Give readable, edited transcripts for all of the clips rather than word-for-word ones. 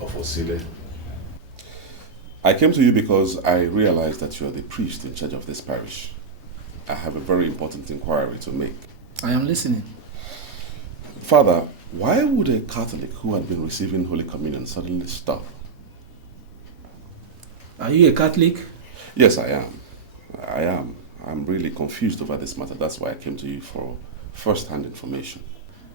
of Osile. I came to you because I realized that you are the priest in charge of this parish. I have a very important inquiry to make. I am listening. Father, why would a Catholic who had been receiving Holy Communion suddenly stop? Are you a Catholic? Yes, I am. I'm really confused over this matter. That's why I came to you for first-hand information.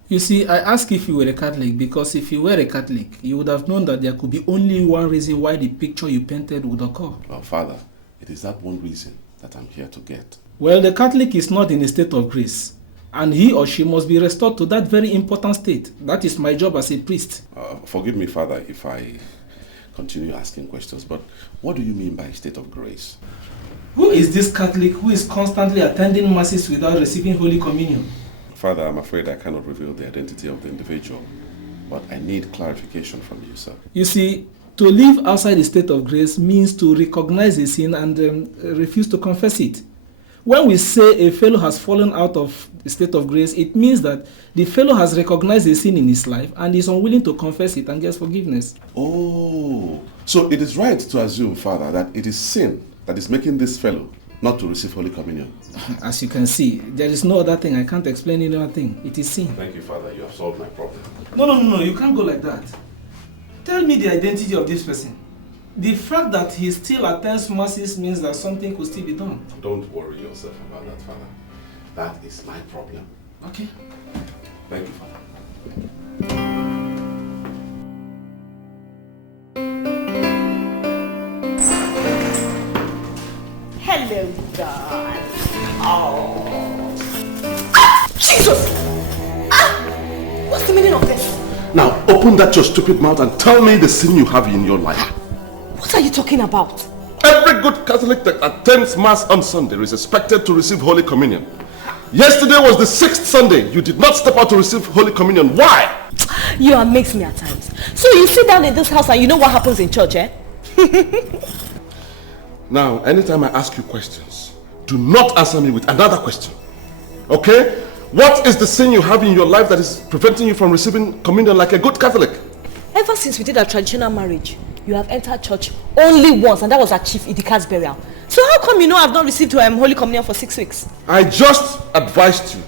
You see, I asked if you were a Catholic because if you were a Catholic, you would have known that there could be only one reason why the picture you painted would occur. Well, Father, it is that one reason that I'm here to get. Well, the Catholic is not in a state of grace, and he or she must be restored to that very important state. That is my job as a priest. Forgive me, Father, if I continue asking questions, but what do you mean by state of grace? Who is this Catholic who is constantly attending masses without receiving Holy Communion? Father, I'm afraid I cannot reveal the identity of the individual, but I need clarification from you, sir. You see, to live outside the state of grace means to recognize a sin and refuse to confess it. When we say a fellow has fallen out of the state of grace, it means that the fellow has recognized a sin in his life and is unwilling to confess it and get forgiveness. Oh, so it is right to assume, Father, that it is sin that is making this fellow not to receive Holy Communion. As you can see, there is no other thing. I can't explain any other thing. It is sin. Thank you, Father. You have solved my problem. No. You can't go like that. Tell me the identity of this person. The fact that he still attends masses means that something could still be done. Don't worry yourself about that, Father. That is my problem. Okay. Thank you, Father. Hello, darling. Oh. Jesus! What's the meaning of this? Now, open that your stupid mouth and tell me the sin you have in your life. What are you talking about? Every good Catholic that attends Mass on Sunday is expected to receive Holy Communion. Yesterday was the 6th Sunday. You did not step out to receive Holy Communion. Why? You amaze me at times. So you sit down in this house and you know what happens in church, eh? Now, anytime I ask you questions, do not answer me with another question. Okay? What is the sin you have in your life that is preventing you from receiving communion like a good Catholic? Ever since we did our traditional marriage, you have entered church only once, and that was at Chief Idika's burial. So how come you know I've not received Holy Communion for 6 weeks? I just advised you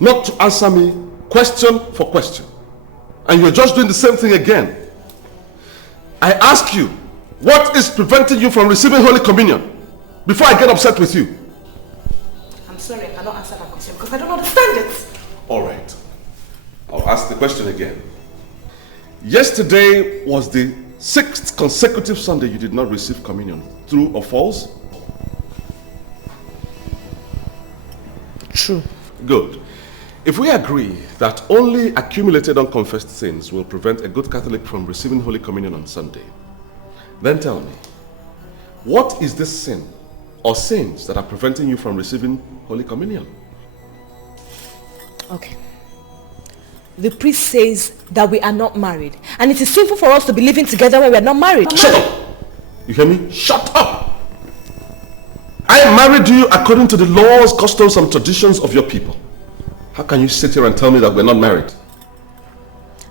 not to answer me question for question. And you're just doing the same thing again. I ask you, what is preventing you from receiving Holy Communion? Before I get upset with you. I'm sorry, I cannot answer that question because I don't understand it. All right. I'll ask the question again. Yesterday was the 6th consecutive Sunday you did not receive communion. True or false? True. Good. If we agree that only accumulated unconfessed sins will prevent a good Catholic from receiving Holy Communion on Sunday, then tell me, what is this sin or sins that are preventing you from receiving Holy Communion? Okay. The priest says that we are not married, and it is sinful for us to be living together when we are not married. Shut up! You hear me? Shut up! I married you according to the laws, customs, and traditions of your people. How can you sit here and tell me that we're not married?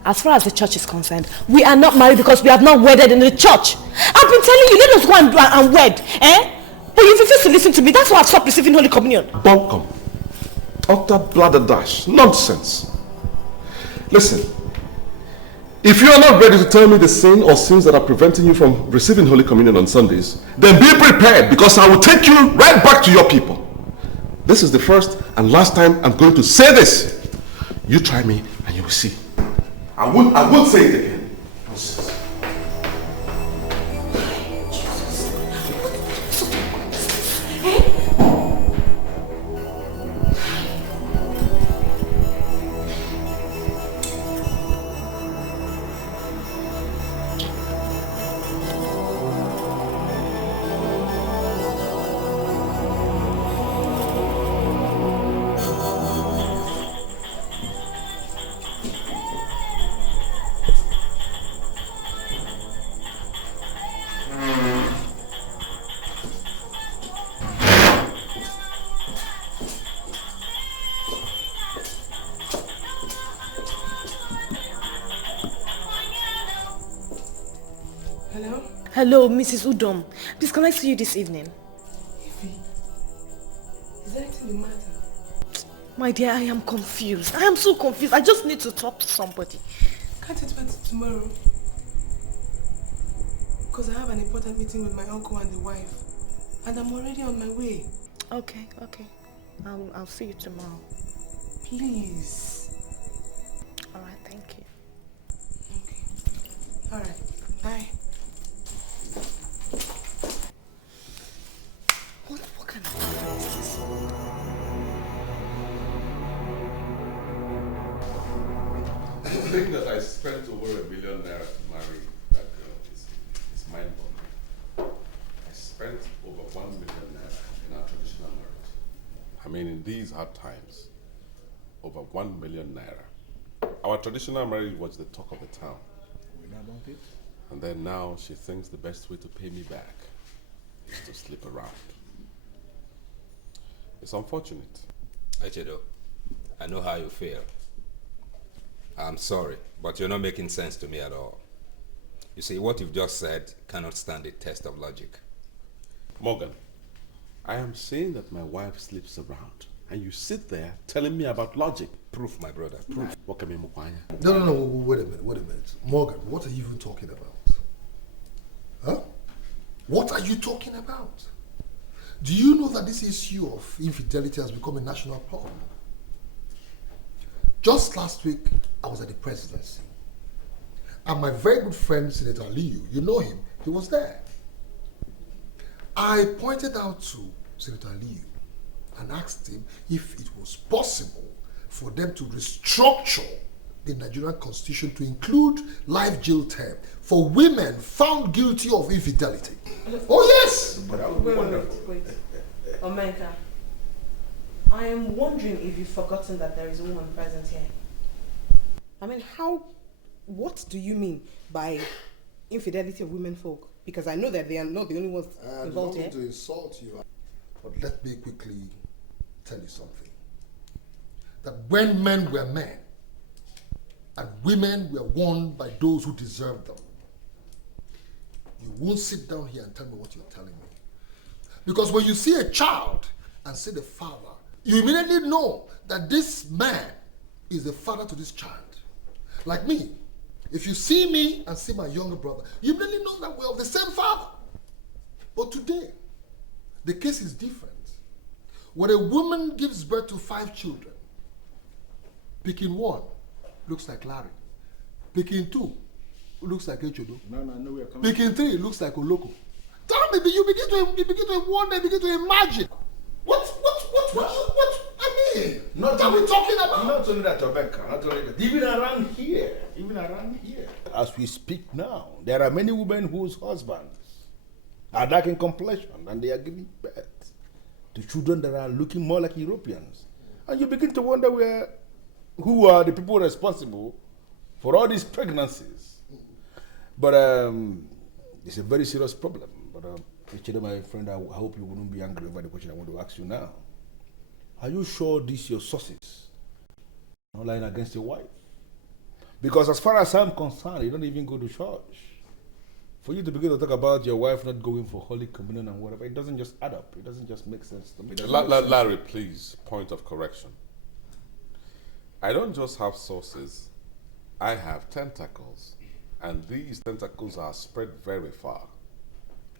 As far as the church is concerned, we are not married because we have not wedded in the church. I've been telling you, let us go and wed, eh? But you refuse to listen to me. That's why I've stopped receiving Holy Communion. Bunkum. Utter bladderdash. Nonsense. Listen, if you are not ready to tell me the sin or sins that are preventing you from receiving Holy Communion on Sundays, then be prepared because I will take you right back to your people. This is the first and last time I'm going to say this. You try me and you will see. I won't say it again. Nonsense. Hello? Hello, Mrs. Udom. Please, can I see you this evening? Ify, is there anything the matter? My dear, I am confused. I am so confused. I just need to talk to somebody. Can't it wait till tomorrow? Because I have an important meeting with my uncle and the wife. And I'm already on my way. Okay. I'll see you tomorrow. Please. Alright, thank you. Okay. Alright. Bye. What kind of offer is this? The thing that I spent over ₦1 million to marry that girl is mind-boggling. I spent over ₦1 million in our traditional marriage. I mean, in these hard times, over ₦1 million. Our traditional marriage was the talk of the town. We know about it. And then now she thinks the best way to pay me back is to sleep around. It's unfortunate. Echedo, I know how you feel. I'm sorry, but you're not making sense to me at all. You see, what you've just said cannot stand the test of logic. Morgan, I am saying that my wife sleeps around, and you sit there telling me about logic. Proof, my brother, proof. No, wait a minute. Morgan, what are you even talking about? Huh? What are you talking about? Do you know that this issue of infidelity has become a national problem? Just last week, I was at the presidency. And my very good friend, Senator Liu, you know him, he was there. I pointed out to Senator Liu and asked him if it was possible for them to restructure the Nigerian constitution to include life jail term for women found guilty of infidelity. Oh yes! Wait. Omenka, I am wondering if you've forgotten that there is a woman present here. I mean, what do you mean by infidelity of women folk? Because I know that they are not the only ones involved here. I don't want to insult you, but let me quickly tell you something. That when men were men, and women were won by those who deserved them, you won't sit down here and tell me what you're telling me. Because when you see a child and see the father, you immediately know that this man is the father to this child. Like me, if you see me and see my younger brother, you immediately know that we're of the same father. But today, the case is different. When a woman gives birth to 5 children, picking 1 looks like Larry. Picking 2 looks like Echodo. No, we are coming. Picking 3 looks like Oloko. Tell me, you begin to wonder, you begin to imagine. What I mean? What are we talking about? Not only that, Rebecca, not only that. Even around here. As we speak now, there are many women whose husbands are dark in complexion and they are giving birth to children that are looking more like Europeans. And you begin to wonder who are the people responsible for all these pregnancies. But it's a very serious problem. But Richard, my friend, I hope you wouldn't be angry over the question I want to ask you now. Are you sure these your sources not lying against your wife? Because as far as I'm concerned, you don't even go to church. For you to begin to talk about your wife not going for Holy Communion and whatever, it doesn't just add up. It doesn't just make sense to me. Larry, please, point of correction. I don't just have sources, I have tentacles. And these tentacles are spread very far.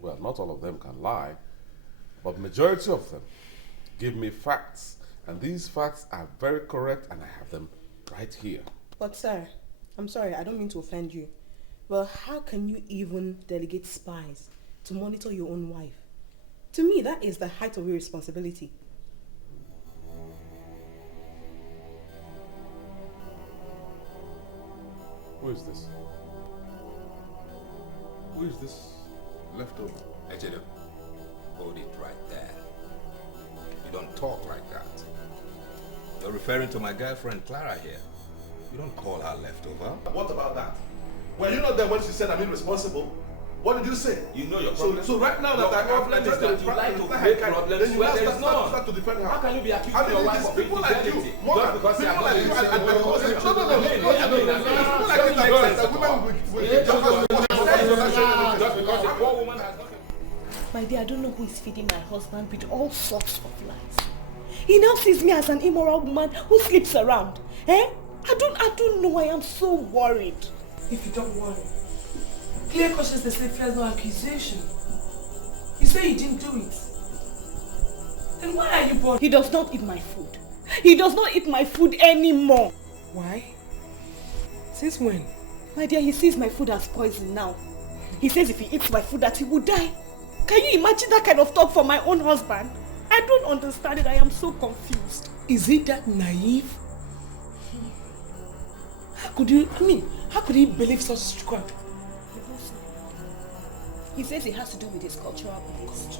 Well, not all of them can lie, but majority of them give me facts. And these facts are very correct and I have them right here. But sir, I'm sorry, I don't mean to offend you. Well, how can you even delegate spies to monitor your own wife? To me, that is the height of your responsibility. Who is this? Who is this leftover? Echedo, hold it right there. You don't talk like that. You're referring to my girlfriend Clara here. You don't call her leftover. What about that? Were you not there when she said I'm irresponsible? What did you say? You know your problem. So right now your that problem is that you like to create problems where there is none. Start to defend her. How can you be accusing your wife of infidelity just because you are not people like you because a poor woman has nothing. My dear, I don't know who is feeding my husband with all sorts of lies. He now sees me as an immoral woman who sleeps around. Eh? I don't know. I am so worried. If you don't worry, clear conscience say fears no accusation. You say you didn't do it. Then why are you bothered? He does not eat my food. He does not eat my food anymore. Why? Since when? My dear, he sees my food as poison now. He says if he eats my food that he will die. Can you imagine that kind of talk for my own husband? I don't understand it. I am so confused. Is it that naive? How could he believe such crap? He says it has to do with his cultural beliefs.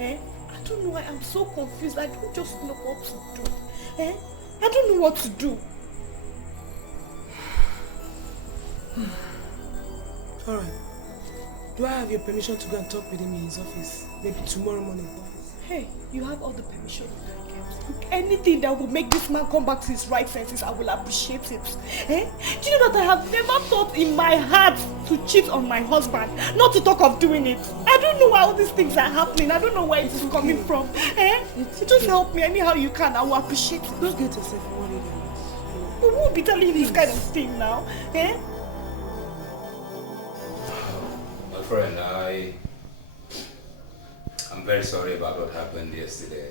Eh? I don't know. I am so confused. I don't just know what to do. Eh? I don't know what to do. Alright. Do I have your permission to go and talk with him in his office? Maybe tomorrow morning. Hey, you have all the permission you can get. Anything that will make this man come back to his right senses, I will appreciate it. Eh? Do you know that I have never thought in my heart to cheat on my husband? Not to talk of doing it. I don't know why all these things are happening. I don't know where it is coming from. Eh? Just help me anyhow you can. I will appreciate it. Don't get yourself worried. We won't be telling you this kind of thing now. Eh? My friend, I'm very sorry about what happened yesterday.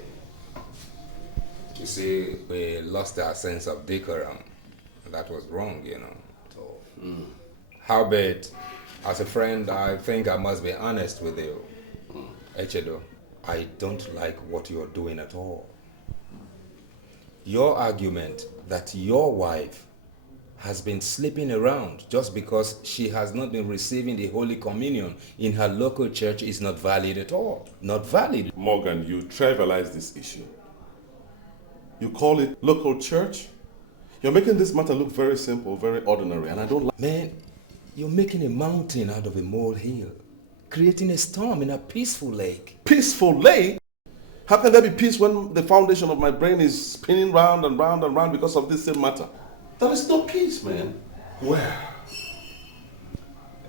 You see, we lost our sense of decorum. That was wrong, you know. So, howbeit, as a friend, I think I must be honest with you. Echedo, I don't like what you're doing at all. Your argument that your wife has been sleeping around just because she has not been receiving the Holy Communion in her local church is not valid at all. Not valid. Morgan, you trivialize this issue. You call it local church? You're making this matter look very simple, very ordinary, and I don't like... Man, you're making a mountain out of a molehill, creating a storm in a peaceful lake. Peaceful lake? How can there be peace when the foundation of my brain is spinning round and round and round because of this same matter? There is no peace, man. Well,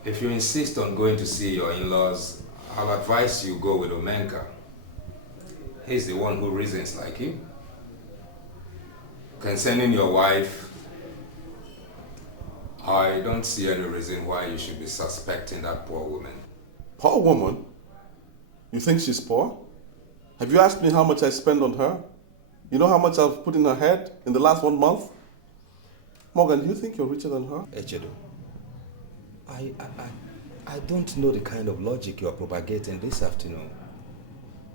if you insist on going to see your in-laws, I'll advise you go with Omenka. He's the one who reasons like you. Concerning your wife, I don't see any reason why you should be suspecting that poor woman. Poor woman? You think she's poor? Have you asked me how much I spend on her? You know how much I've put in her head in the last 1 month? Morgan, do you think you're richer than her? Echedo, I don't know the kind of logic you're propagating this afternoon.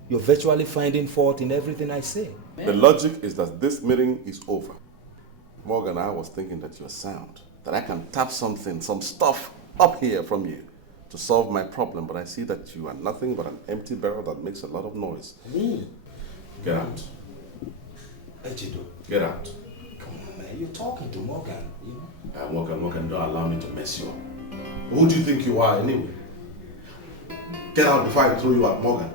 You're virtually finding fault in everything I say. The logic is that this meeting is over. Morgan, I was thinking that you're sound, that I can tap something, some stuff up here from you to solve my problem, but I see that you are nothing but an empty barrel that makes a lot of noise. Get out. Echedo. Get out. Come on, man. You're talking to Morgan, you know? Morgan, don't allow me to mess you up. Who do you think you are anyway? Get out before I throw you out, Morgan.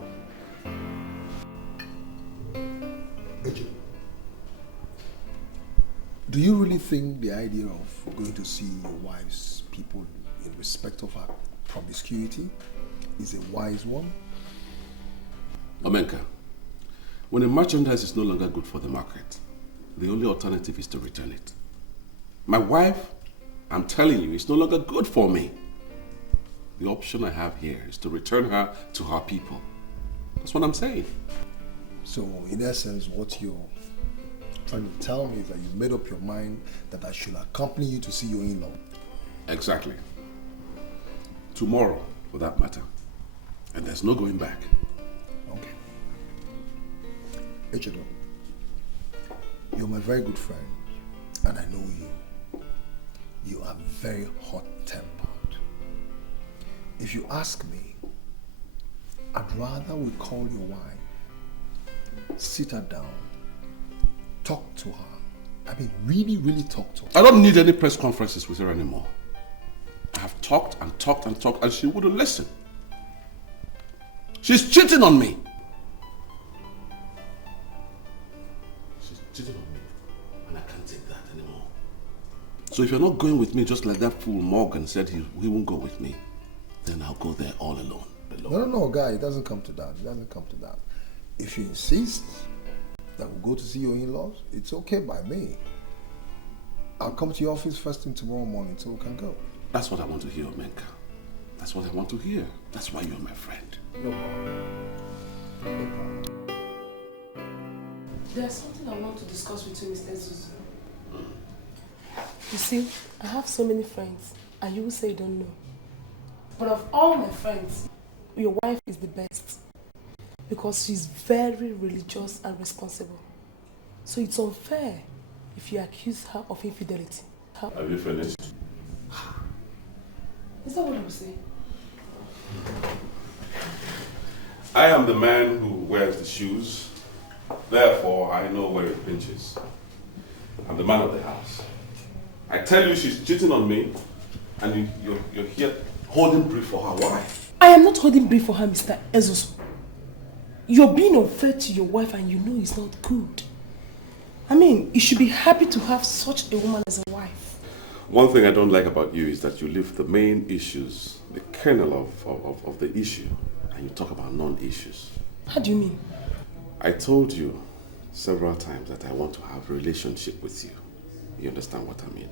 Do you really think the idea of going to see your wife's people in respect of her promiscuity is a wise one? Omenka, when a merchandise is no longer good for the market, the only alternative is to return it. My wife, I'm telling you, is no longer good for me. The option I have here is to return her to her people. That's what I'm saying. So, in essence, what you're trying to tell me is that you've made up your mind that I should accompany you to see your in-law. Exactly. Tomorrow, for that matter. And there's no going back. Okay. Echedo, you're my very good friend, and I know you. You are very hot-tempered. If you ask me, I'd rather we call your wife, sit her down, talk to her. I mean, really, really talk to her. I don't need any press conferences with her anymore. I have talked and talked and talked, and she wouldn't listen. She's cheating on me. She's cheating on me, and I can't take that anymore. So if you're not going with me just like that fool Morgan said he won't go with me, then I'll go there all alone. No, guy, it doesn't come to that. It doesn't come to that. If you insist that we'll go to see your in-laws, it's okay by me. I'll come to your office first thing tomorrow morning so we can go. That's what I want to hear, Omenka. That's what I want to hear. That's why you're my friend. No problem. No problem. There's something I want to discuss with you, Mr. Zuzu. You see, I have so many friends, and you will say you don't know. But of all my friends, your wife is the best. Because she's very religious and responsible. So it's unfair if you accuse her of infidelity. Have you finished? Is that what I'm saying? I am the man who wears the shoes. Therefore, I know where it pinches. I'm the man of the house. I tell you she's cheating on me, and you're here holding brief for her. Why? I am not holding brief for her, Mr. Ezoso. You're being unfair to your wife and you know it's not good. I mean, you should be happy to have such a woman as a wife. One thing I don't like about you is that you leave the main issues, the kernel of the issue, and you talk about non-issues. How do you mean? I told you several times that I want to have a relationship with you. You understand what I mean?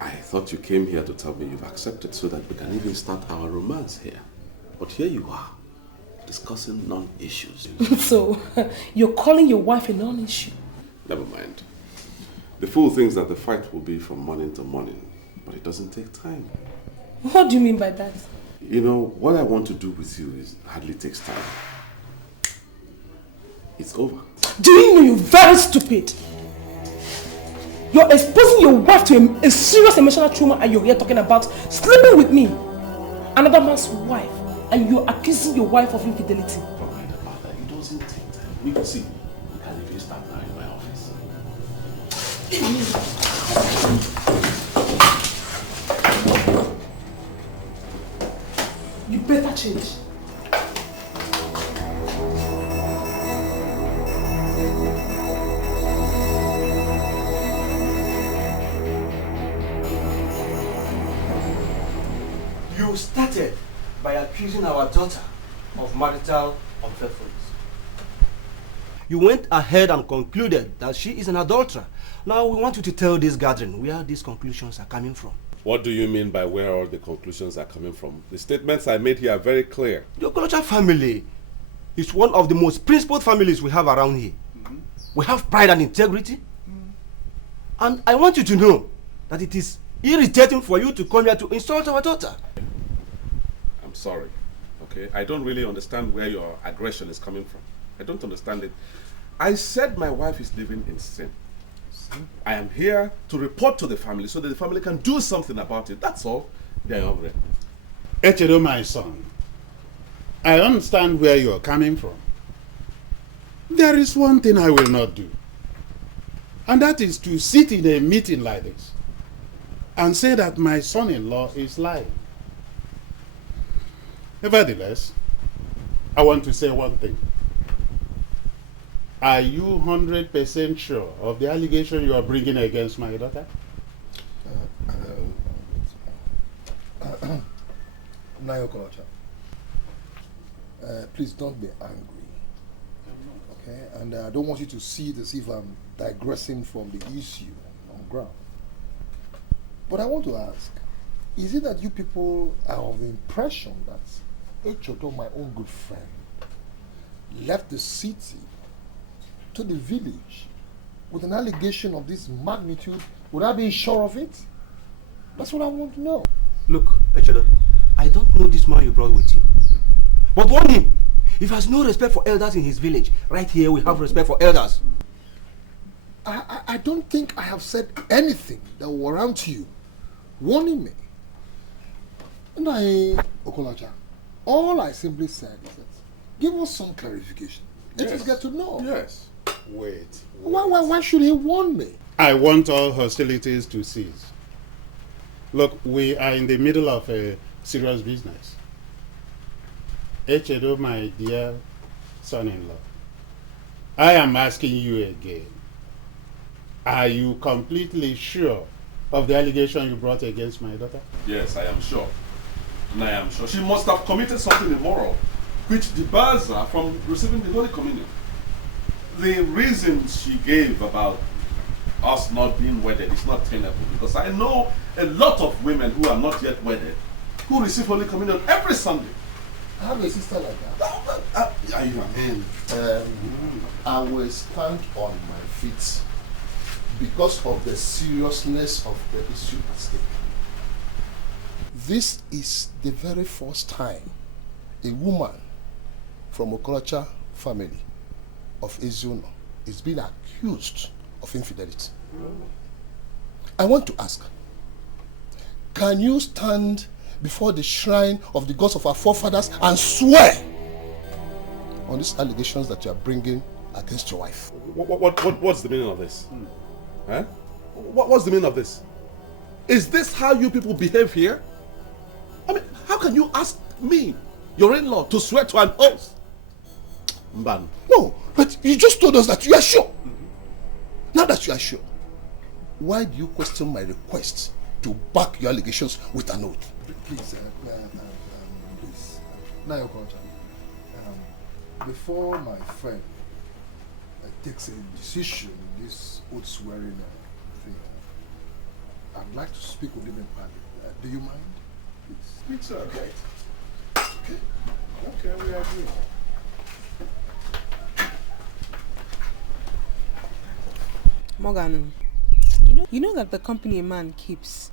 I thought you came here to tell me you've accepted so that we can even start our romance here. But here you are, discussing non-issues. So, you're calling your wife a non-issue? Never mind. The fool thinks that the fight will be from morning to morning, but it doesn't take time. What do you mean by that? You know, what I want to do with you hardly takes time. It's over. Do you know you're very stupid? You're exposing your wife to a serious emotional trauma and you're here talking about sleeping with me, another man's wife, and you're accusing your wife of infidelity. Don't mind about that. It doesn't take time. We can see. We can even start now in my office. You better change. You started by accusing our daughter of marital unfaithfulness. You went ahead and concluded that she is an adulterer. Now we want you to tell this gathering where these conclusions are coming from. What do you mean by where all the conclusions are coming from? The statements I made here are very clear. The Okolocha family is one of the most principled families we have around here. We have pride and integrity. And I want you to know that it is irritating for you to come here to insult our daughter. I'm sorry, okay? I don't really understand where your aggression is coming from. I don't understand it. I said my wife is living in sin. I am here to report to the family so that the family can do something about it. That's all. They are over. Echedo, my son, I understand where you are coming from. There is one thing I will not do, and that is to sit in a meeting like this and say that my son-in-law is lying. Nevertheless, I want to say one thing. Are you 100% sure of the allegation you are bringing against my daughter? Nayo Okolocha, please don't be angry. Okay? And I don't want you to see it as if I'm digressing from the issue on ground. But I want to ask, is it that you people are of the impression that Echodo, my own good friend, left the city to the village with an allegation of this magnitude without being sure of it? That's what I want to know. Look, Echodo, I don't know this man you brought with you. But warn him, if he has no respect for elders in his village, right here we have respect for elders. I don't think I have said anything that will warrant you warning me. And Okolocha, all I simply said is that give us some clarification. Let us get to know. Yes. Wait. Why should he warn me? I want all hostilities to cease. Look, we are in the middle of a serious business. Echedo, my dear son-in-law, I am asking you again. Are you completely sure of the allegation you brought against my daughter? Yes, I am sure. And I am sure she must have committed something immoral, which debars her from receiving the Holy Communion. The reason she gave about us not being wedded is not tenable, because I know a lot of women who are not yet wedded who receive Holy Communion every Sunday. I have a sister like that. I will stand on my feet because of the seriousness of the issue at stake. This is the very first time a woman from Okorocha family of Ezuno is being accused of infidelity. I want to ask, can you stand before the shrine of the gods of our forefathers and swear on these allegations that you are bringing against your wife? What's the meaning of this? Huh? What's the meaning of this? Is this how you people behave here? I mean, how can you ask me, your in-law, to swear to an oath? Mban. No, but you just told us that you are sure. Now that you are sure, why do you question my request to back your allegations with an oath? Please, please. Now your contract. Before my friend takes a decision in this oath swearing thing, I'd like to speak with him in private. Do you mind? Please. It's okay. Okay, we agree. Morgan, you know that the company a man keeps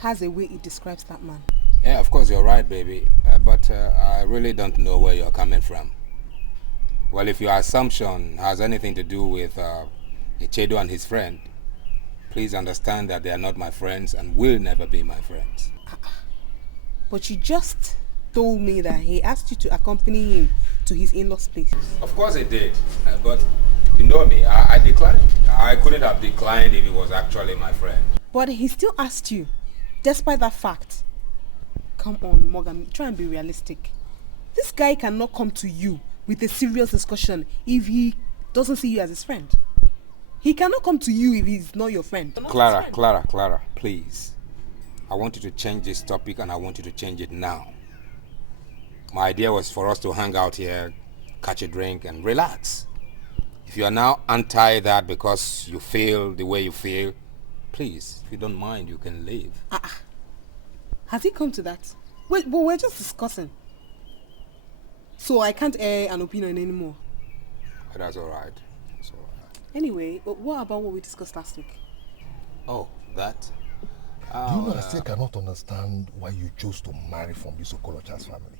has a way it describes that man. Yeah, of course you're right, baby. But I really don't know where you're coming from. Well, if your assumption has anything to do with Ichedo and his friend, please understand that they are not my friends and will never be my friends. But you just told me that he asked you to accompany him to his in-laws' place. Of course he did, but you know me, I declined. I couldn't have declined if he was actually my friend. But he still asked you, despite that fact. Come on, Morgan, try and be realistic. This guy cannot come to you with a serious discussion if doesn't see you as his friend. He cannot come to you if he's not your friend. Clara, please. I want you to change this topic and I want you to change it now. My idea was for us to hang out here, catch a drink and relax. If you are now anti that because you feel the way you feel, please, if you don't mind, you can leave. Has he come to that? Wait, but we're just discussing. So I can't air an opinion anymore. That's all right. Anyway, what about what we discussed last week? Oh, that? Do you know I still cannot understand why you chose to marry from this Okorocha's family?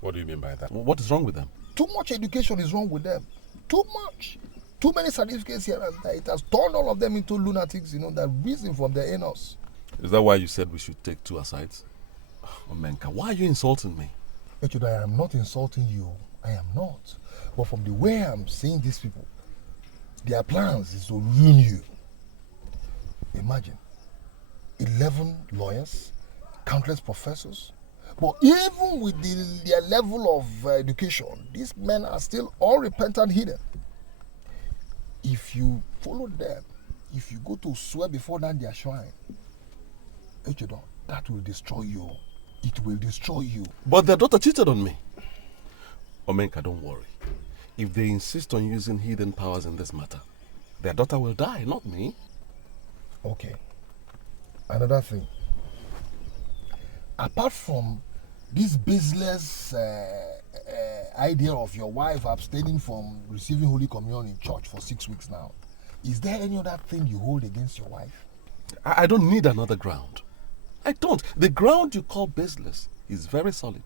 What do you mean by that? What is wrong with them? Too much education is wrong with them. Too much. Too many certificates here and there. It has turned all of them into lunatics, that reason from their anus. Is that why you said we should take two asides? Omenka, why are you insulting me? Echudo, I am not insulting you. I am not. But from the way I'm seeing these people, their plans is to ruin you. Imagine, 11 lawyers, countless professors. But even with their level of education, these men are still unrepentant hidden. If you follow them, if you go to swear before them their shrine, Echudo, that will destroy you. It will destroy you. But their daughter cheated on me. Omenka, don't worry. If they insist on using hidden powers in this matter, their daughter will die, not me. Okay. Another thing. Apart from this baseless idea of your wife abstaining from receiving Holy Communion in church for 6 weeks now, is there any other thing you hold against your wife? I don't need another ground. I don't. The ground you call baseless is very solid.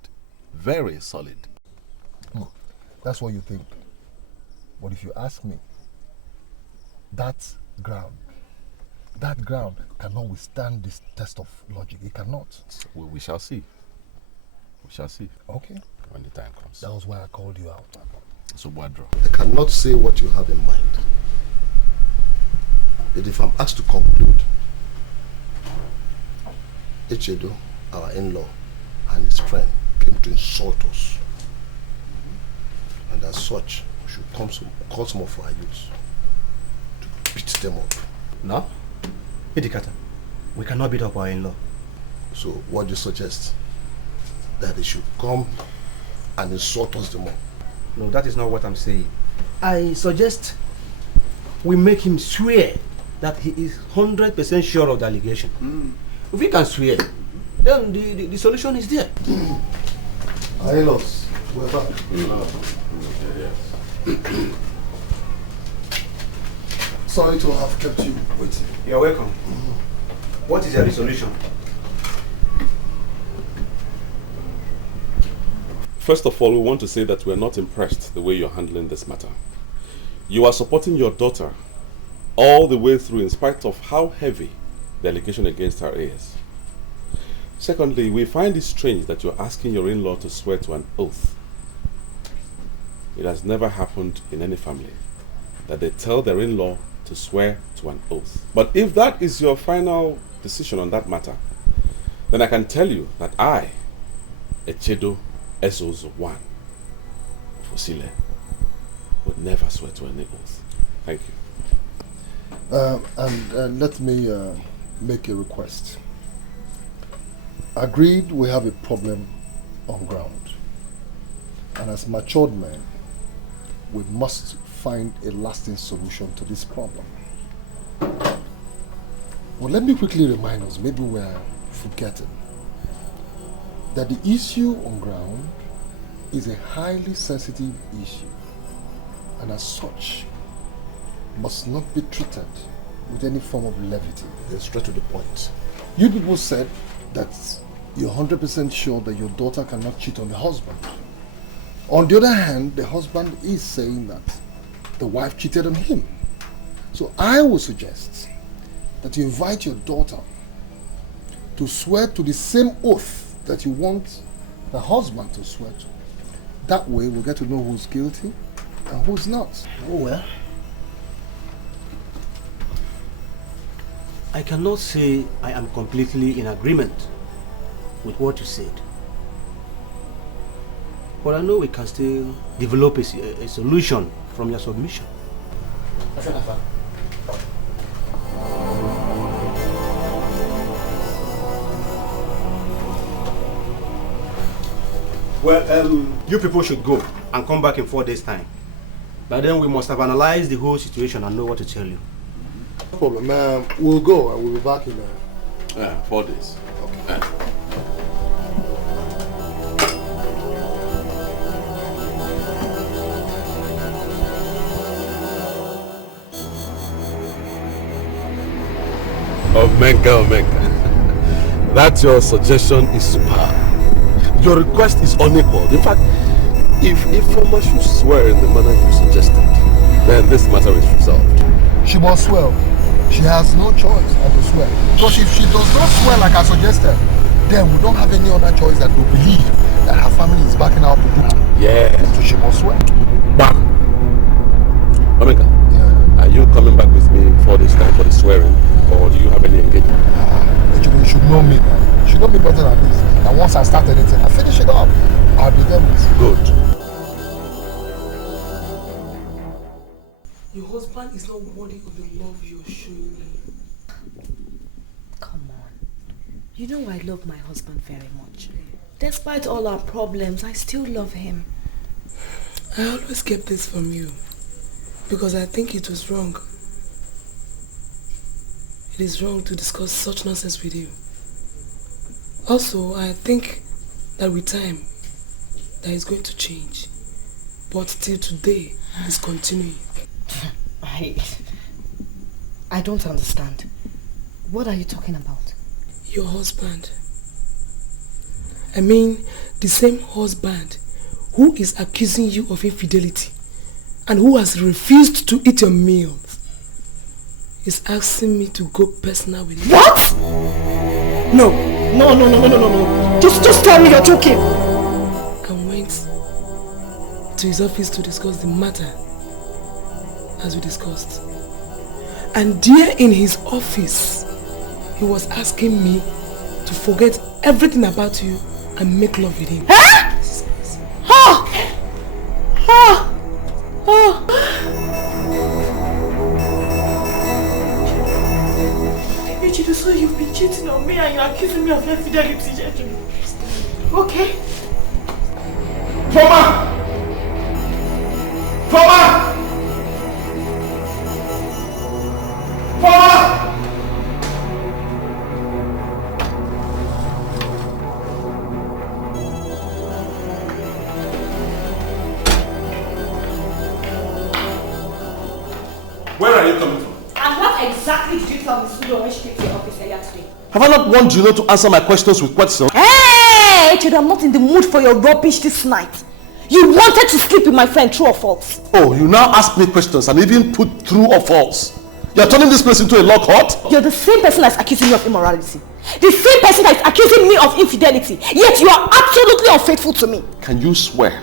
Very solid. That's what you think. But if you ask me, that ground cannot withstand this test of logic. It cannot. We shall see. We shall see. Okay. When the time comes. That was why I called you out. So, Wadro. I cannot say what you have in mind. But if I'm asked to conclude, Ichedo, our in-law, and his friend came to insult us. And as such, we should call some of our youths to beat them up. No? Idikata, we cannot beat up our in-law. So what do you suggest? that they should come and insult us the more. No, that is not what I'm saying. I suggest we make him swear that he is 100% sure of the allegation. If he can swear, then the solution is there. Aelos, we're back. Sorry to have kept you waiting. You're welcome. What is your resolution? First of all, we want to say that we're not impressed the way you're handling this matter. You are supporting your daughter all the way through in spite of how heavy the allegation against her is. Secondly, we find it strange that you're asking your in-law to swear to an oath. It has never happened in any family that they tell their in-law to swear to an oath. But if that is your final decision on that matter, then I can tell you that I, Echedo Ezozo 1, Fosile, would never swear to any oath. Thank you. And let me make a request. Agreed, we have a problem on ground. And as matured men, we must find a lasting solution to this problem. Well, let me quickly remind us, maybe we're forgetting, that the issue on ground is a highly sensitive issue, and as such, must not be treated with any form of levity. Get straight to the point. You people said that you're 100% sure that your daughter cannot cheat on the husband. On the other hand, the husband is saying that the wife cheated on him. So I would suggest that you invite your daughter to swear to the same oath that you want the husband to swear to. That way we'll get to know who's guilty and who's not. Oh well. I cannot say I am completely in agreement with what you said. But I know we can still develop a solution from your submission. Well, you people should go and come back in 4 days' time. By then we must have analyzed the whole situation and know what to tell you. No problem. We'll go and we'll be back in 4 days. Okay. Omenka. That your suggestion is superb. Your request is unequaled. In fact, if Ifeoma should swear in the manner you suggested, then this matter is resolved. She must swear. She has no choice but to swear. Because if she does not swear like I suggested, then we don't have any other choice than to believe that her family is backing out to do it. Yeah. So she must swear. Bam! Omenka, are you coming back with me in 4 days' time for the swearing, or do you have any engagement? You should know me, man. You should know me better than this. And once I start anything, I finish it up. I'll be there with you. Good. Your husband is not worthy of the love you're showing me. Come on. You know I love my husband very much. Despite all our problems, I still love him. I always kept this from you because I think it was wrong. It is wrong to discuss such nonsense with you. Also, I think that with time, that is going to change. But till today, it's continuing. I don't understand. What are you talking about? Your husband. I mean, the same husband who is accusing you of infidelity and who has refused to eat your meals is asking me to go personal with you. What? No. Just tell me you're joking. I went to his office to discuss the matter as we discussed. And there in his office, he was asking me to forget everything about you and make love with him. Huh? So you've been cheating on me and you're accusing me of infidelity. Okay. Foma! Foma! Foma! Where are you coming from? And what exactly did you tell Miss Udo when she came to your office earlier today? Have I not warned you not to answer my questions with questions? Hey, Chido, I'm not in the mood for your rubbish this night. You wanted to sleep with my friend, true or false? Oh, you now ask me questions and even put true or false. You're turning this place into a log hut? You're the same person that's accusing me of immorality. The same person that's accusing me of infidelity. Yet you are absolutely unfaithful to me. Can you swear?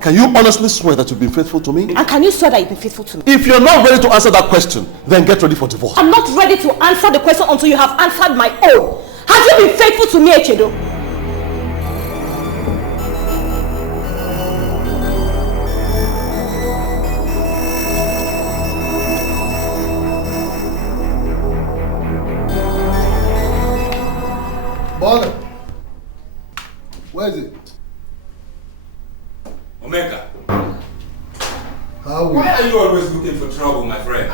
Can you honestly swear that you've been faithful to me? And can you swear that you've been faithful to me? If you're not ready to answer that question, then get ready for divorce. I'm not ready to answer the question until you have answered my own. Have you been faithful to me, Echedo? Morning. Where is it? Omega. How? Why are you always looking for trouble, my friend?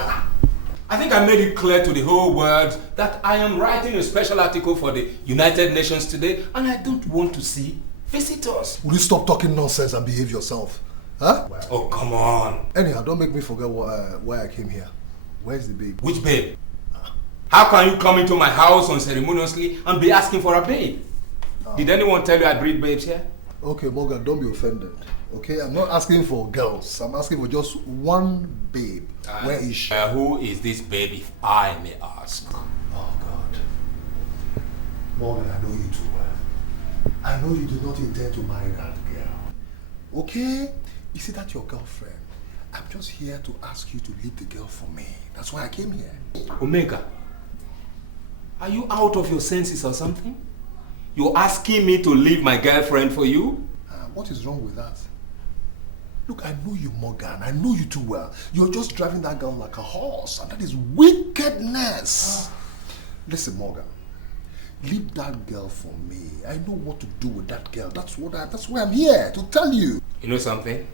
I think I made it clear to the whole world that I am writing a special article for the United Nations today, and I don't want to see visitors. Will you stop talking nonsense and behave yourself? Huh? Oh, come on. Anyhow, don't make me forget why I came here. Where's the babe? Which babe? How can you come into my house unceremoniously and be asking for a babe? Did anyone tell you I breed babes here? Okay, Morgan, don't be offended. Okay, I'm not asking for girls. I'm asking for just one babe. Where is she? Who is this babe, if I may ask? Oh, God. Morgan, I know you too well. I know you do not intend to marry that girl. Okay? You see, that's your girlfriend. I'm just here to ask you to leave the girl for me. That's why I came here. Omega, are you out of your senses or something? You're asking me to leave my girlfriend for you? What is wrong with that? Look, I know you, Morgan. I know you too well. You're just driving that girl like a horse, and that is wickedness. Listen, Morgan. Leave that girl for me. I know what to do with that girl. That's why I'm here, to tell you. You know something?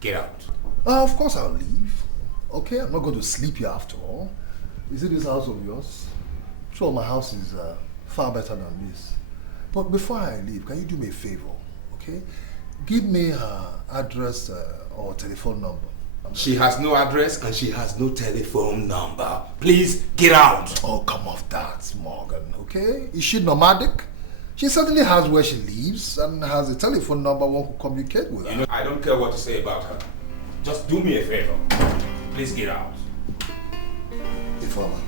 Get out. Of course I'll leave. Okay, I'm not going to sleep here after all. Is it this house of yours? Sure, my house is far better than this. But before I leave, can you do me a favor? Okay? Give me her address or telephone number. She has no address and she has no telephone number. Please get out. Oh, come off that, Morgan, okay? Is she nomadic? She certainly has where she lives and has a telephone number one can communicate with her. You know, I don't care what you say about her. Just do me a favor. Please get out. Informer,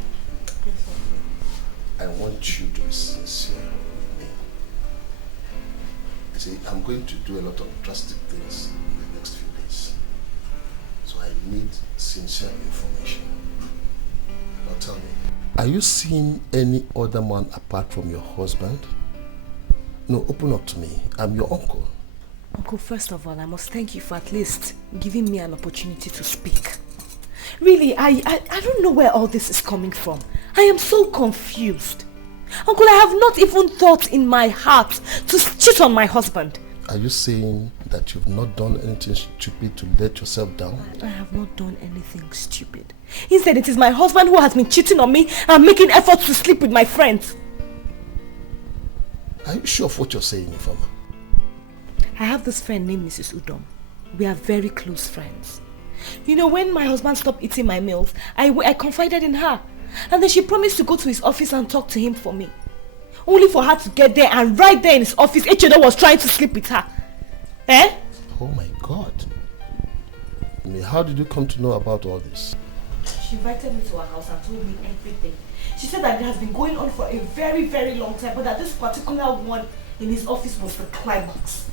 I want you to be sincere with me. You see, I'm going to do a lot of drastic things in the next few days. So I need sincere information. Now tell me, are you seeing any other man apart from your husband? No, open up to me. I'm your uncle. Uncle, first of all, I must thank you for at least giving me an opportunity to speak. Really, I don't know where all this is coming from. I am so confused. Uncle, I have not even thought in my heart to cheat on my husband. Are you saying that you've not done anything stupid to let yourself down? I have not done anything stupid. Instead, it is my husband who has been cheating on me and making efforts to sleep with my friends. Are you sure of what you're saying, Ifeoma? I have this friend named Mrs. Udom. We are very close friends. You know, when my husband stopped eating my meals, I confided in her. And then she promised to go to his office and talk to him for me. Only for her to get there and right there in his office, Echedo was trying to sleep with her. Eh? Oh my God. I mean, how did you come to know about all this? She invited me to her house and told me everything. She said that it has been going on for a very, very long time, but that this particular one in his office was the climax.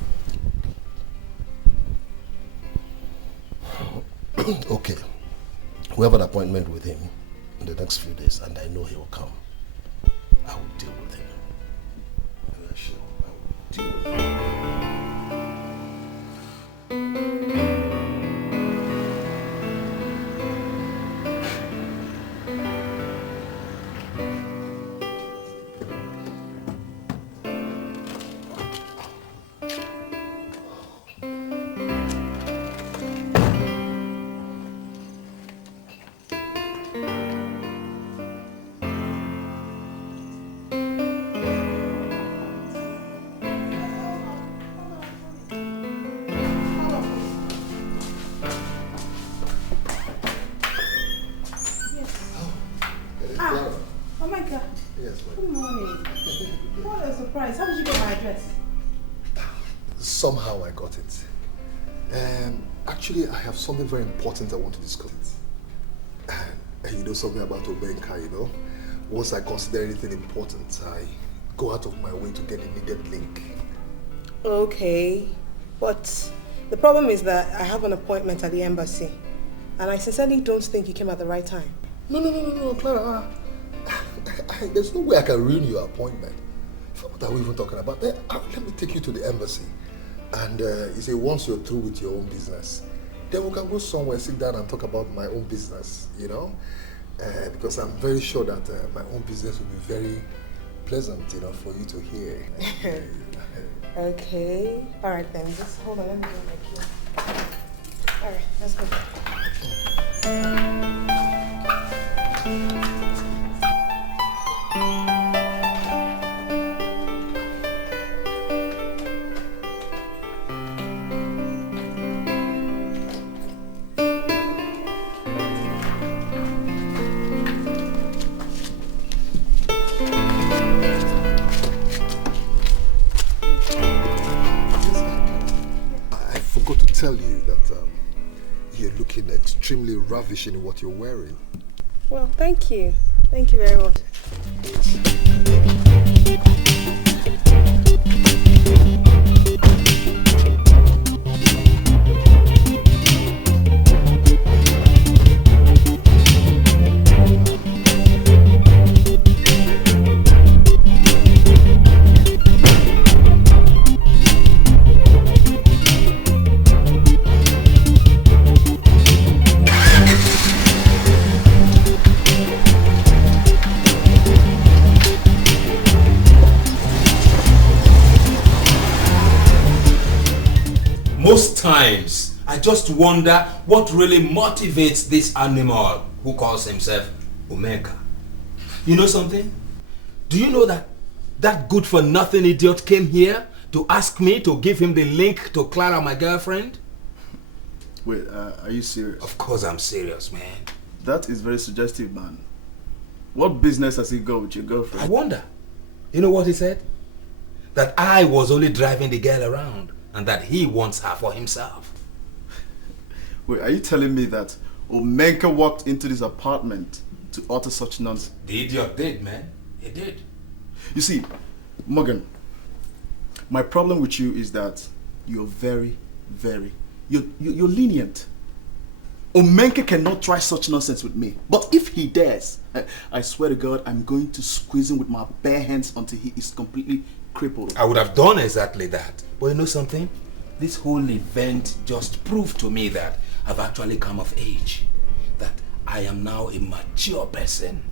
Okay. We have an appointment with him in the next few days, and I know he will come. I will deal with him. Very sure. I will deal with him. somehow I got it. Actually, I have something very important I want to discuss. And you know something about Obenka, you know? Once I consider anything important, I go out of my way to get the needed link. Okay, but the problem is that I have an appointment at the embassy. And I sincerely don't think you came at the right time. No, Clara. There's no way I can ruin your appointment. What are we even talking about? Let me take you to the embassy. And you say once you're through with your own business, then we can go somewhere, sit down and talk about my own business, you know? Because I'm very sure that my own business will be very pleasant, you know, for you to hear. Okay. All right then. Just hold on. Let me go back here. All right. Let's go. Tell you that you're looking extremely ravish in what you're wearing. Well, thank you. Thank you very much. Most times, I just wonder what really motivates this animal who calls himself Omega. You know something? Do you know that that good-for-nothing idiot came here to ask me to give him the link to Clara, my girlfriend? Wait, are you serious? Of course I'm serious, man. That is very suggestive, man. What business has he got with your girlfriend? I wonder. You know what he said? That I was only driving the girl around and that he wants her for himself. Wait, are you telling me that Omenka walked into this apartment to utter such nonsense? The idiot did, man. He did. You see, Morgan, my problem with you is that you're you're lenient. Omenka cannot try such nonsense with me. But if he dares, I swear to God, I'm going to squeeze him with my bare hands until he is completely crippled. I would have done exactly that. But you know something? This whole event just proved to me that I've actually come of age. That I am now a mature person.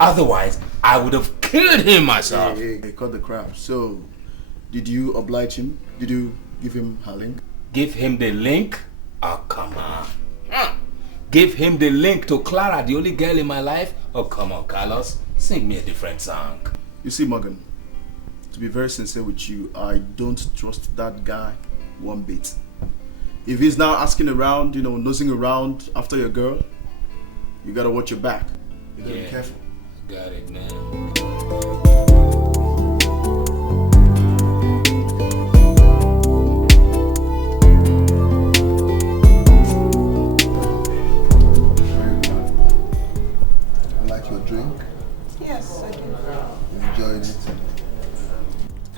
Otherwise, I would have killed him myself. Hey, cut the crap. So, did you oblige him? Did you give him her link? Give him the link? Oh, come on. Give him the link to Clara, the only girl in my life? Oh, come on, Carlos. Sing me a different song. You see, Morgan, to be very sincere with you, I don't trust that guy one bit. If he's now asking around, you know, nosing around after your girl, you gotta watch your back. You gotta be careful. Got it, man. Drink? Yes, I do. Enjoyed it?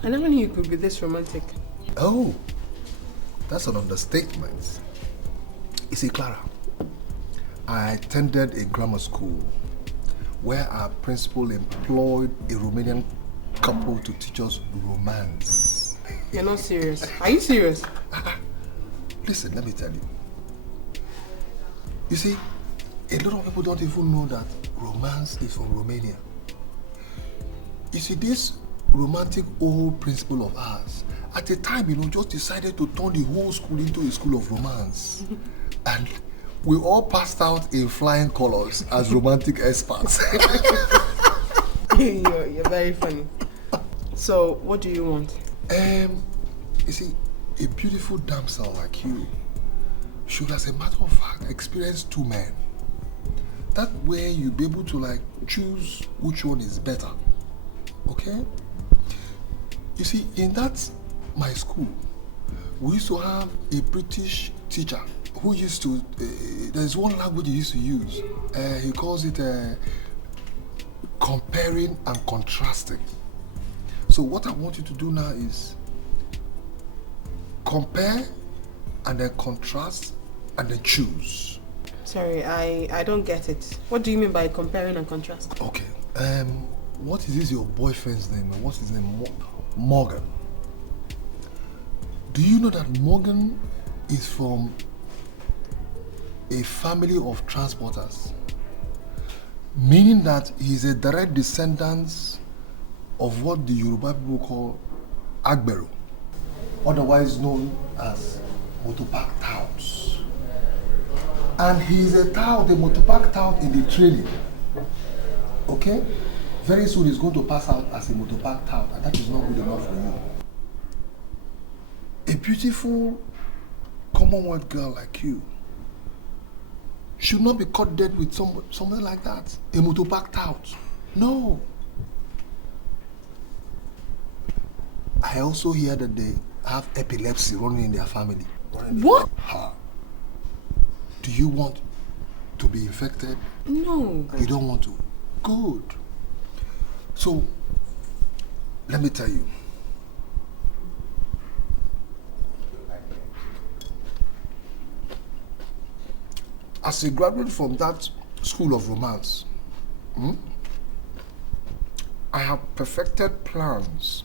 I never knew you could be this romantic. Oh, that's an understatement. You see, Clara, I attended a grammar school where our principal employed a Romanian couple to teach us romance. You're not serious. Are you serious? Listen, let me tell you. You see, a lot of people don't even know that romance is from Romania. You see, this romantic old principal of ours, at the time, you know, just decided to turn the whole school into a school of romance. And we all passed out in flying colors as romantic experts. You're very funny. So, what do you want? You see, a beautiful damsel like you should, as a matter of fact, experience two men. That way you'll be able to like choose which one is better. Okay? You see, in that my school, we used to have a British teacher who used to, there's one language he used to use. He calls it comparing and contrasting. So what I want you to do now is compare and then contrast and then choose. Sorry, I don't get it. What do you mean by comparing and contrasting? Okay. What is this your boyfriend's name? What's his name? Morgan. Do you know that Morgan is from a family of transporters? Meaning that he's a direct descendant of what the Yoruba people call Agbero, otherwise known as motopark touts. And he's a tout, a motopark tout in the training. Okay? Very soon he's going to pass out as a motopark tout, and that is not good enough for you. A beautiful Commonwealth girl like you should not be caught dead with something like that. A motopark tout. No. I also hear that they have epilepsy running in their family. What? Do you want to be infected? No. You don't want to? Good. So, let me tell you. As a graduate from that school of romance, I have perfected plans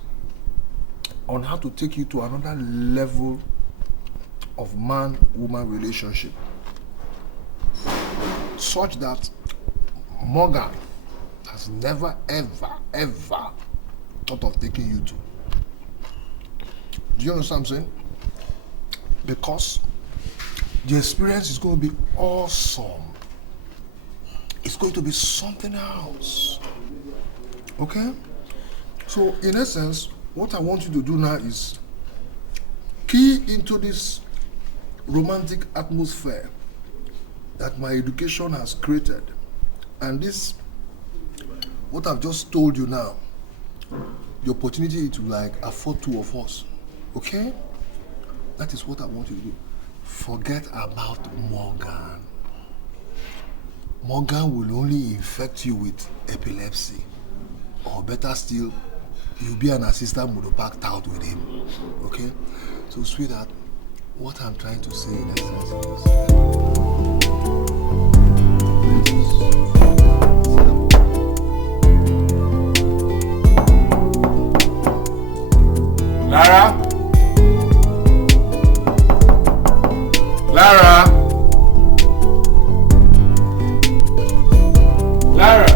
on how to take you to another level of man-woman relationship, such that Morgan has never, ever, ever thought of taking you to. Do you understand what I'm saying? Because the experience is going to be awesome. It's going to be something else. Okay? So, in essence, what I want you to do now is key into this romantic atmosphere that my education has created. And this, what I've just told you now, the opportunity to like afford two of us. Okay? That is what I want you to do. Forget about Morgan. Morgan will only infect you with epilepsy. Or better still, you'll be an assistant motopark tout with him. Okay? So, sweetheart, what I'm trying to say in essence is... Lara? Lara? Lara?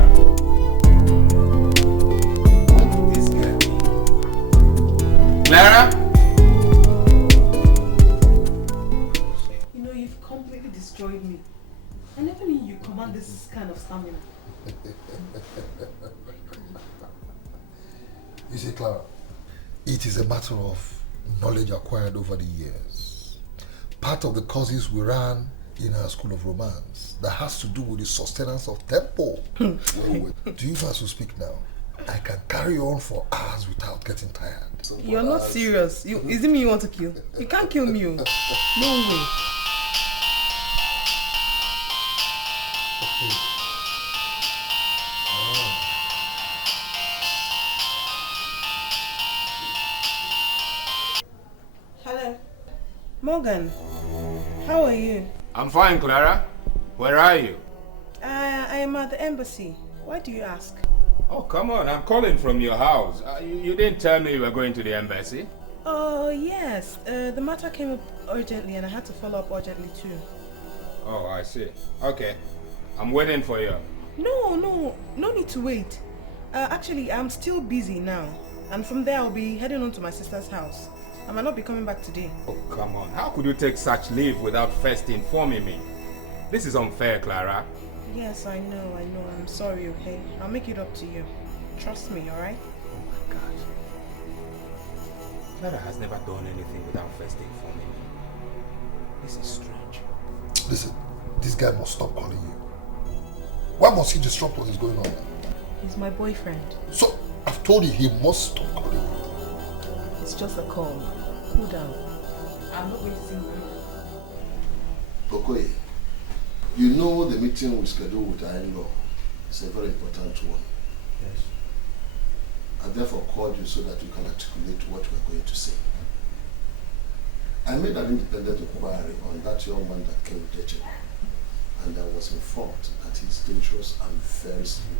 This girl. Lara? You know, you've completely destroyed me. I never knew you command this kind of stamina. You see, Clara, it is a matter of knowledge acquired over the years. Part of the courses we ran in our school of romance that has to do with the sustenance of tempo. Wait. Do you know as to speak now? I can carry on for hours without getting tired. You're not serious. Is it me you want to kill? You can't kill me. No way. Hello. Morgan, how are you? I'm fine, Clara. Where are you? I am at the embassy. Why do you ask? Oh, come on. I'm calling from your house. You didn't tell me you were going to the embassy. Oh, yes. The matter came up urgently and I had to follow up urgently too. Oh, I see. Okay. I'm waiting for you. No need to wait. Actually, I'm still busy now. And from there, I'll be heading on to my sister's house. I might not be coming back today. Oh, come on. How could you take such leave without first informing me? This is unfair, Clara. Yes, I know. I'm sorry, okay? I'll make it up to you. Trust me, alright? Oh my God. Clara has never done anything without first informing me. This is strange. Listen, this guy must stop calling you. Why must he disrupt what is going on now? He's my boyfriend. So, I've told you he must stop calling you. It's just a call. Cool down. I'm not going to sing with you. Okoye, you know the meeting we scheduled with our in-law is a very important one. Yes. I therefore called you so that you can articulate what we're going to say. I made an independent inquiry on that young man that came with Jeche, and I was informed that he's dangerous and very slippery.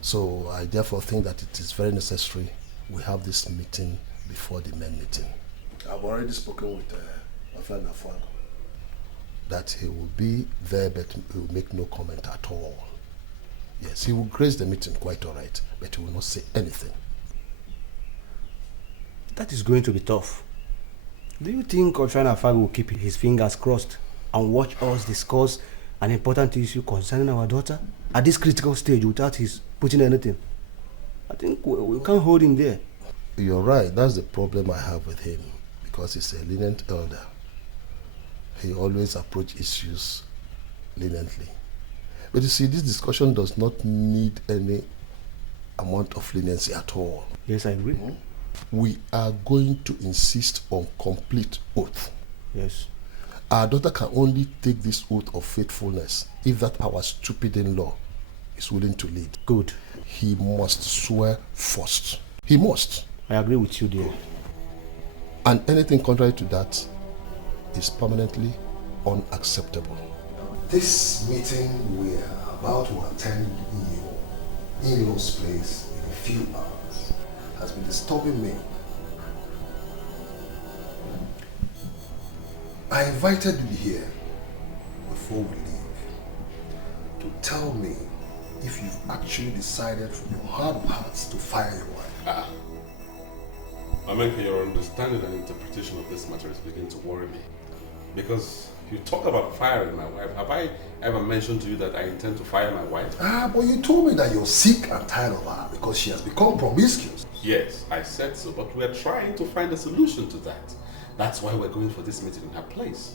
So I therefore think that it is very necessary we have this meeting before the men meeting. I've already spoken with Ofen Afwago that he will be there but he will make no comment at all. Yes, he will grace the meeting quite all right, but he will not say anything. That is going to be tough. Do you think Ofen Afwago will keep his fingers crossed and watch us discuss an important issue concerning our daughter at this critical stage without his putting anything? I think we can't hold him there. You're right, that's the problem I have with him, because he's a lenient elder. He always approaches issues leniently. But you see, this discussion does not need any amount of leniency at all. Yes, I agree. We are going to insist on complete oath. Yes. Our daughter can only take this oath of faithfulness if that our stupid in-law is willing to lead. Good. He must swear first. He must. I agree with you, dear. And anything contrary to that is permanently unacceptable. This meeting we are about to attend in your in-law's place in a few hours has been disturbing me. I invited you here before we leave to tell me if you've actually decided from your heart of hearts to fire your wife. Amenka, your understanding and interpretation of this matter is beginning to worry me. Because you talk about firing my wife. Have I ever mentioned to you that I intend to fire my wife? But you told me that you're sick and tired of her because she has become promiscuous. Yes, I said so, but we're trying to find a solution to that. That's why we're going for this meeting in her place.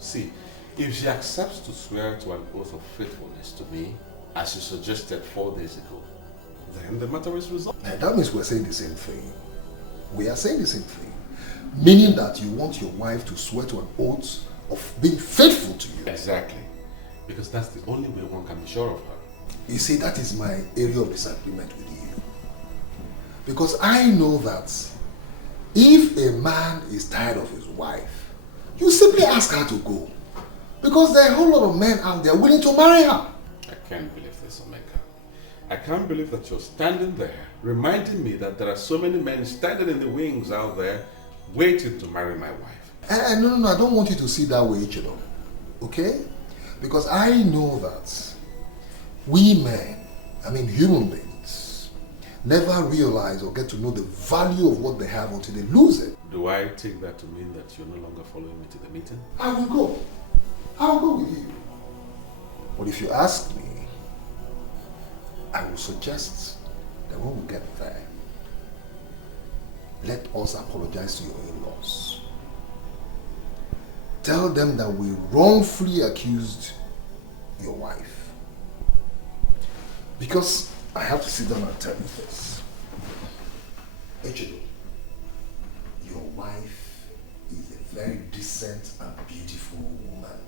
See, if she accepts to swear to an oath of faithfulness to me, as you suggested 4 days ago, then the matter is resolved. And that means we're saying the same thing. We are saying the same thing. Meaning that you want your wife to swear to an oath of being faithful to you. Exactly. Because that's the only way one can be sure of her. You see, that is my area of disagreement with you. Because I know that if a man is tired of his wife, you simply ask her to go. Because there are a whole lot of men out there willing to marry her. I can't believe this, Omeka. I can't believe that you're standing there reminding me that there are so many men standing in the wings out there waiting to marry my wife. No, I don't want you to see that way, Ichido. Okay? Because I know that we men, human beings, never realize or get to know the value of what they have until they lose it. Do I take that to mean that you're no longer following me to the meeting? I will go. I'll go with you. But if you ask me, I will suggest that when we get there, let us apologize to your in-laws. Tell them that we wrongfully accused your wife. Because I have to sit down and tell you this. Echido, your wife is a very decent and beautiful woman.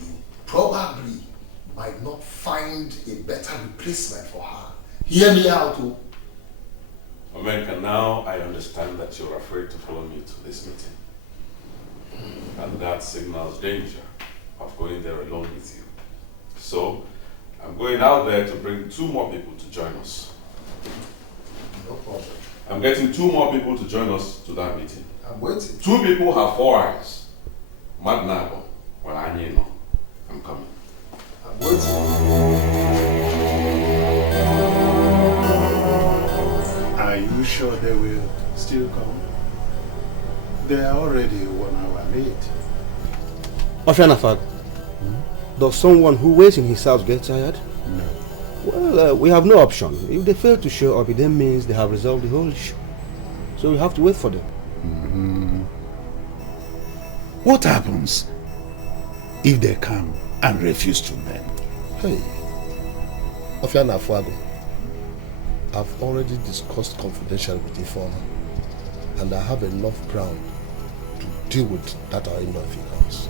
You probably might not find a better replacement for her. Hear me out, too. America, now I understand that you're afraid to follow me to this meeting. And that signals danger of going there alone with you. So, I'm going out there to bring 2 more people to join us. No problem. I'm getting 2 more people to join us to that meeting. I'm waiting. 2 people have 4 eyes. Madnabo, well, I know. I'm coming. I'm waiting. Are you sure they will still come? They are already 1 hour late. Ofen Afwago, does someone who waits in his house get tired? No. Well, we have no option. If they fail to show up, it then means they have resolved the whole issue. So we have to wait for them. What happens if they come and refuse to bend? Hey, Ofen Afwago, I've already discussed confidentially with Ifeoma, and I have enough ground deal with that our in-law if he comes.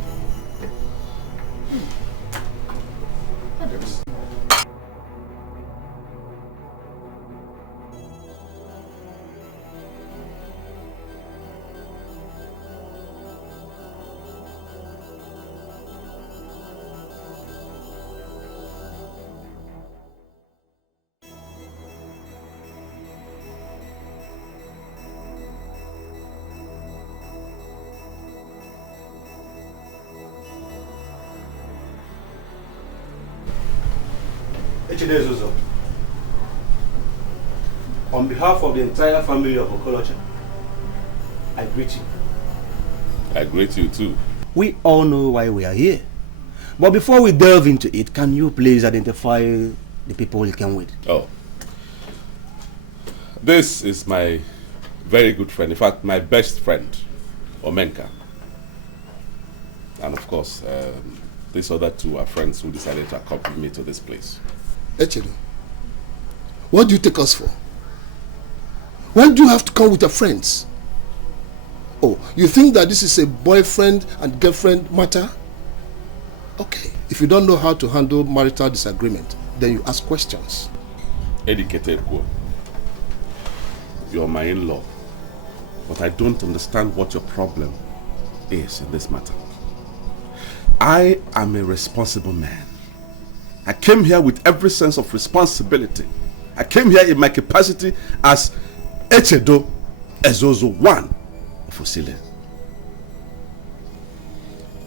On behalf of the entire family of Okolocha, I greet you. I greet you too. We all know why we are here. But before we delve into it, can you please identify the people you came with? Oh. This is my very good friend, in fact, my best friend, Omenka. And of course, these other two are friends who decided to accompany me to this place. Actually, what do you take us for? Why do you have to come with your friends? Oh, you think that this is a boyfriend and girlfriend matter? Okay, if you don't know how to handle marital disagreement, then you ask questions. Educated girl. You're my in-law, but I don't understand what your problem is in this matter. I am a responsible man. I came here with every sense of responsibility. I came here in my capacity as Echedo Ezozo 1 of Osile.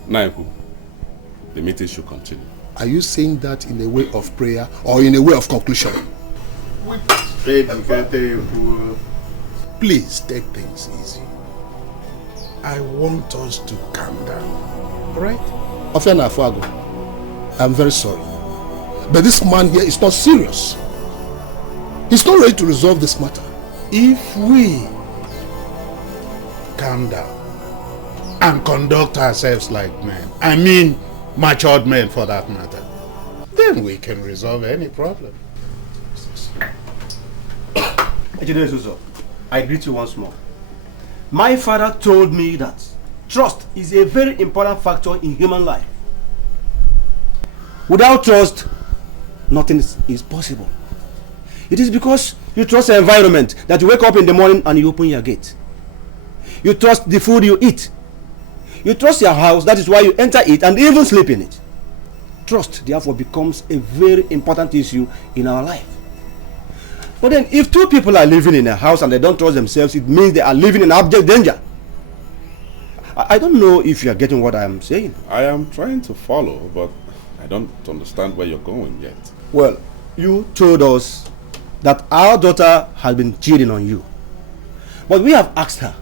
Naiku, the meeting should continue. Are you saying that in a way of prayer or in a way of conclusion? Please take things easy. I want us to calm down. Alright? Ofiana Afuago, I'm very sorry. But this man here is not serious. He's not ready to resolve this matter. If we calm down and conduct ourselves like men, I mean matured men for that matter, then we can resolve any problem. I greet you once more. My father told me that trust is a very important factor in human life. Without trust, nothing is possible. It is because you trust the environment that you wake up in the morning and you open your gate. You trust the food you eat. You trust your house, that is why you enter it and even sleep in it. Trust, therefore, becomes a very important issue in our life. But then, if two people are living in a house and they don't trust themselves, it means they are living in abject danger. I don't know if you are getting what I am saying. I am trying to follow, but I don't understand where you're going yet. Well, you told us that our daughter has been cheating on you. But we have asked her.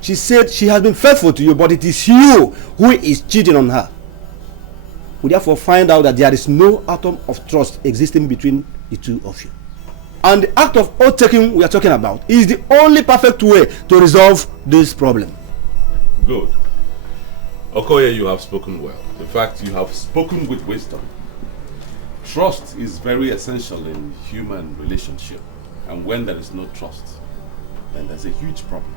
She said she has been faithful to you, but it is you who is cheating on her. We therefore find out that there is no atom of trust existing between the two of you. And the act of oath-taking we are talking about is the only perfect way to resolve this problem. Good. Okoye, you have spoken well. In fact, you have spoken with wisdom. Trust is very essential in human relationship. And when there is no trust, then there's a huge problem.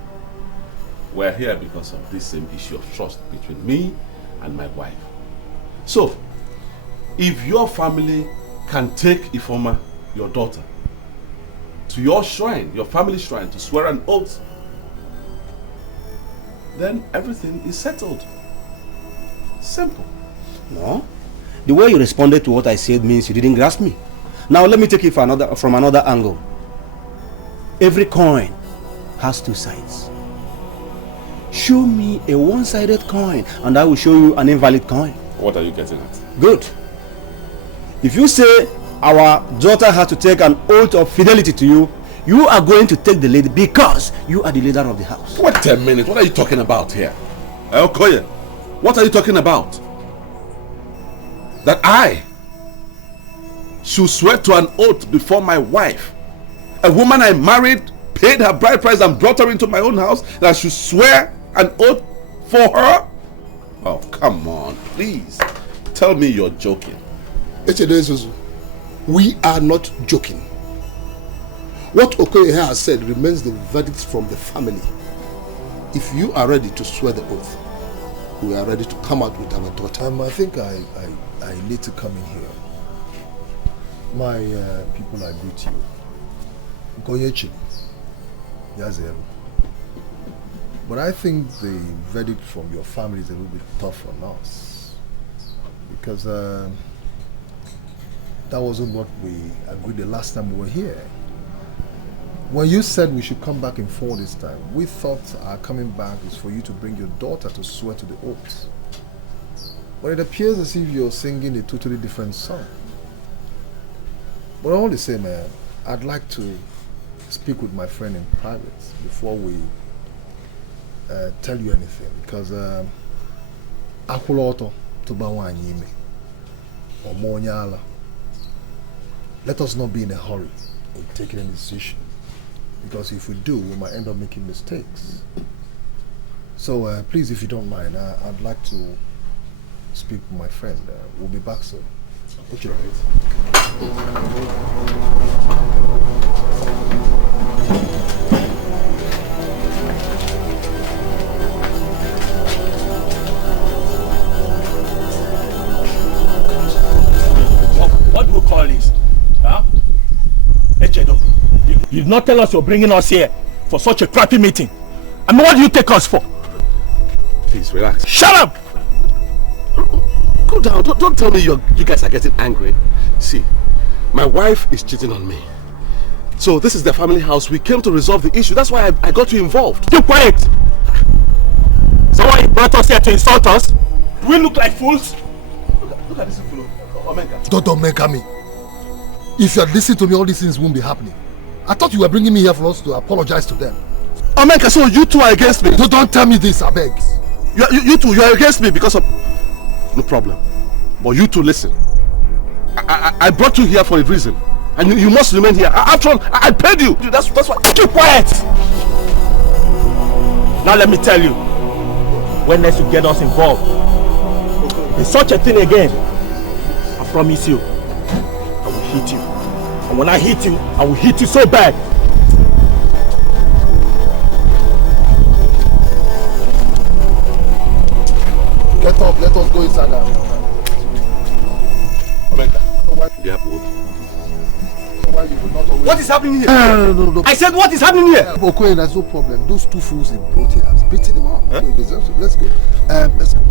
We're here because of this same issue of trust between me and my wife. So, if your family can take Ifoma, your daughter, to your shrine, your family shrine, to swear an oath, then everything is settled. Simple. No. The way you responded to what I said means you didn't grasp me. Now let me take it from another angle. Every coin has two sides. Show me a one-sided coin and I will show you an invalid coin. What are you getting at? Good. If you say our daughter has to take an oath of fidelity to you, you are going to take the lead because you are the leader of the house. Wait a minute, what are you talking about here? Okoye, what are you talking about? That I should swear to an oath before my wife, a woman I married, paid her bride price and brought her into my own house, that I should swear an oath for her? Oh, come on, please. Tell me you're joking. We are not joking. What Okoye has said remains the verdict from the family. if you are ready to swear the oath, we are ready to come out with our daughter. I think I need to come in here. My people, I greet you. Goyechi, Yazem. But I think the verdict from your family is a little bit tough on us. Because that wasn't what we agreed the last time we were here. When you said we should come back in 4 this time, we thought our coming back is for you to bring your daughter to swear to the oath. But it appears as if you're singing a totally different song. But all the same, I'd like to speak with my friend in private before we tell you anything. Because Akuloto Tubawa Nyime or Monyala. Let us not be in a hurry in taking a decision. Because if we do, we might end up making mistakes. So please, if you don't mind, I'd like to speak with my friend. We'll be back soon. Okay. What do we call this? Huh? You did not tell us you're bringing us here for such a crappy meeting. I mean, what do you take us for? Please, relax. Shut up! Go down. Don't tell me you guys are getting angry. See, my wife is cheating on me. So this is the family house. We came to resolve the issue. That's why I got you involved. Keep quiet! So why you brought us here to insult us? Do we look like fools? Look at this fellow. Omega. Don't make me. If you had listened to me, all these things won't be happening. I thought you were bringing me here for us to apologize to them. Omega, so you two are against me? Don't tell me this, I beg. You two, you are against me because of... No problem. But you two, listen. I brought you here for a reason. And you must remain here. After all, I paid you. That's why... Keep quiet! Now let me tell you. When next you get us involved in such a thing again, I promise you, I will hit you. And when I hit you, I will hit you so bad. Get up, let us go inside now. Omega, the apple. What is happening here? No. I said, what is happening here? Okay, there's no problem. Those two fools they brought here has beaten him up. Huh? Let's go. Let's go.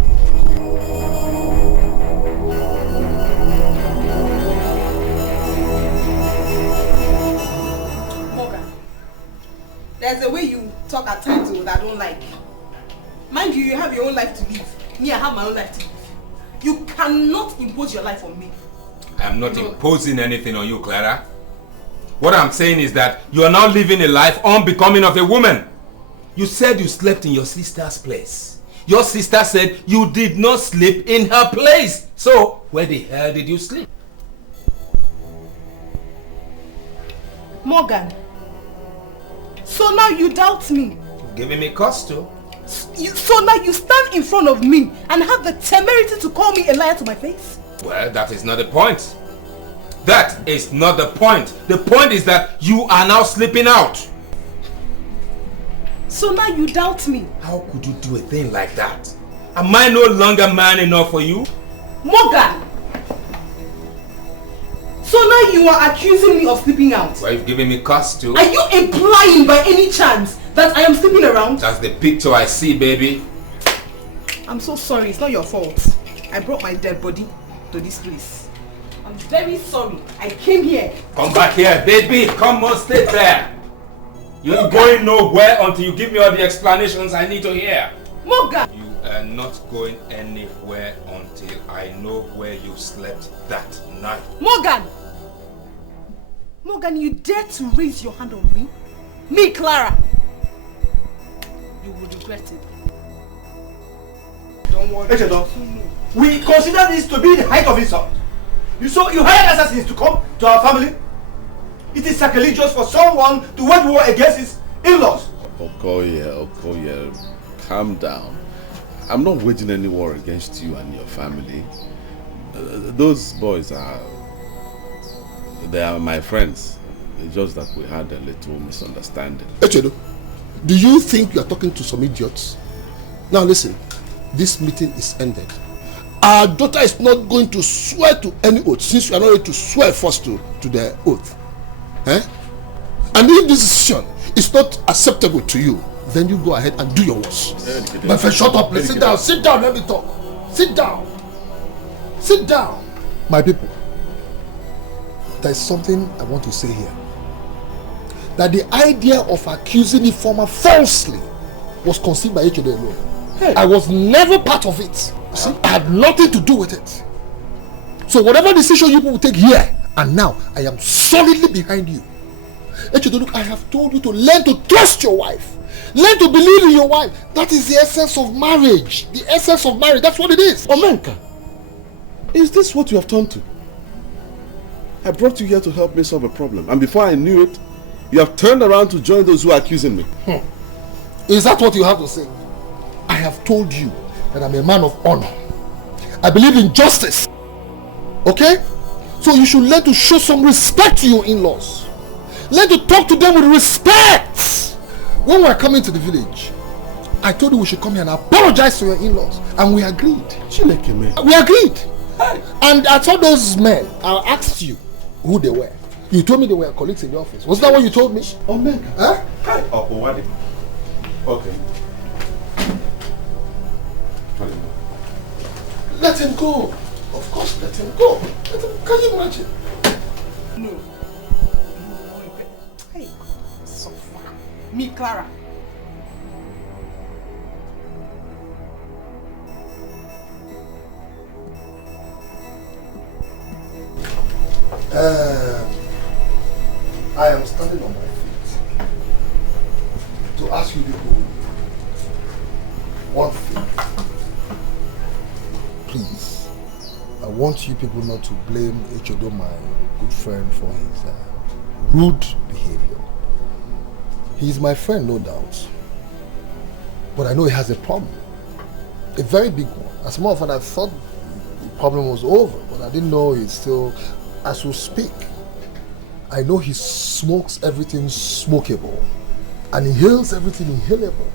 There's a way you talk at times that I don't like. Mind you, you have your own life to live. Me, I have my own life to live. You cannot impose your life on me. I'm not imposing anything on you, Clara. What I'm saying is that you are now living a life unbecoming of a woman. You said you slept in your sister's place. Your sister said you did not sleep in her place. So, where the hell did you sleep? Morgan. So now you doubt me. Giving me cause to. So now you stand in front of me and have the temerity to call me a liar to my face? Well, that is not the point. That is not the point. The point is that you are now sleeping out. So now you doubt me. How could you do a thing like that? Am I no longer man enough for you? Morgan! So now you are accusing me of sleeping out? Well, you've given me cause to. Are you implying by any chance that I am sleeping around? That's the picture I see, baby. I'm so sorry, it's not your fault. I brought my dead body to this place. I'm very sorry. I came here. Come back here, baby. Come on, stay there. You ain't going nowhere until you give me all the explanations I need to hear. Morgan! You are not going anywhere until I know where you slept that night. Morgan! Morgan, you dare to raise your hand on me? Me, Clara! You will regret it. Don't worry. We consider this to be the height of insult. You hired assassins to come to our family? It is sacrilegious for someone to wage war against his in-laws. Okoye, calm down. I'm not waging any war against you and your family. Those boys they are my friends. It's just that we had a little misunderstanding. Echedo, Do you think you are talking to some idiots? Now listen, this meeting is ended. Our daughter is not going to swear to any oath, since you are not ready to swear first to the oath. Eh? And if this decision is not acceptable to you, then you go ahead and do your worst. My friend, shut up, please. Sit down, let me talk. Sit down. Sit down. My people, there is something I want to say here. That the idea of accusing Ifeoma falsely was conceived by HOD alone. Hey. I was never part of it. See, I had nothing to do with it. So whatever decision you people take here and now, I am solidly behind you. HOD, look, I have told you to learn to trust your wife. Learn to believe in your wife. That is the essence of marriage. The essence of marriage, that's what it is. Omenka, is this what you have turned to? I brought you here to help me solve a problem, and before I knew it, you have turned around to join those who are accusing me. Is that what you have to say? I have told you that I'm a man of honor. I believe in justice. Okay? So you should learn to show some respect to your in-laws. Learn to talk to them with respect. When we were coming to the village, I told you we should come here and apologize to your in-laws. And we agreed. We agreed. And I told those men, I asked you who they were. You told me they were colleagues in the office. Was that what you told me? Oh, man. Huh? Okay. Let him go. Of course, let him go. Can you imagine? No. Hey, so far. Me, Clara. I am standing on my feet to ask you people one thing. Please, I want you people not to blame Echodo, my good friend, for his rude behavior. He is my friend, no doubt. But I know he has a problem. A very big one. As a matter of fact, I thought the problem was over, but I didn't know it's still, as we speak. I know he smokes everything smokable and inhales everything inhalable.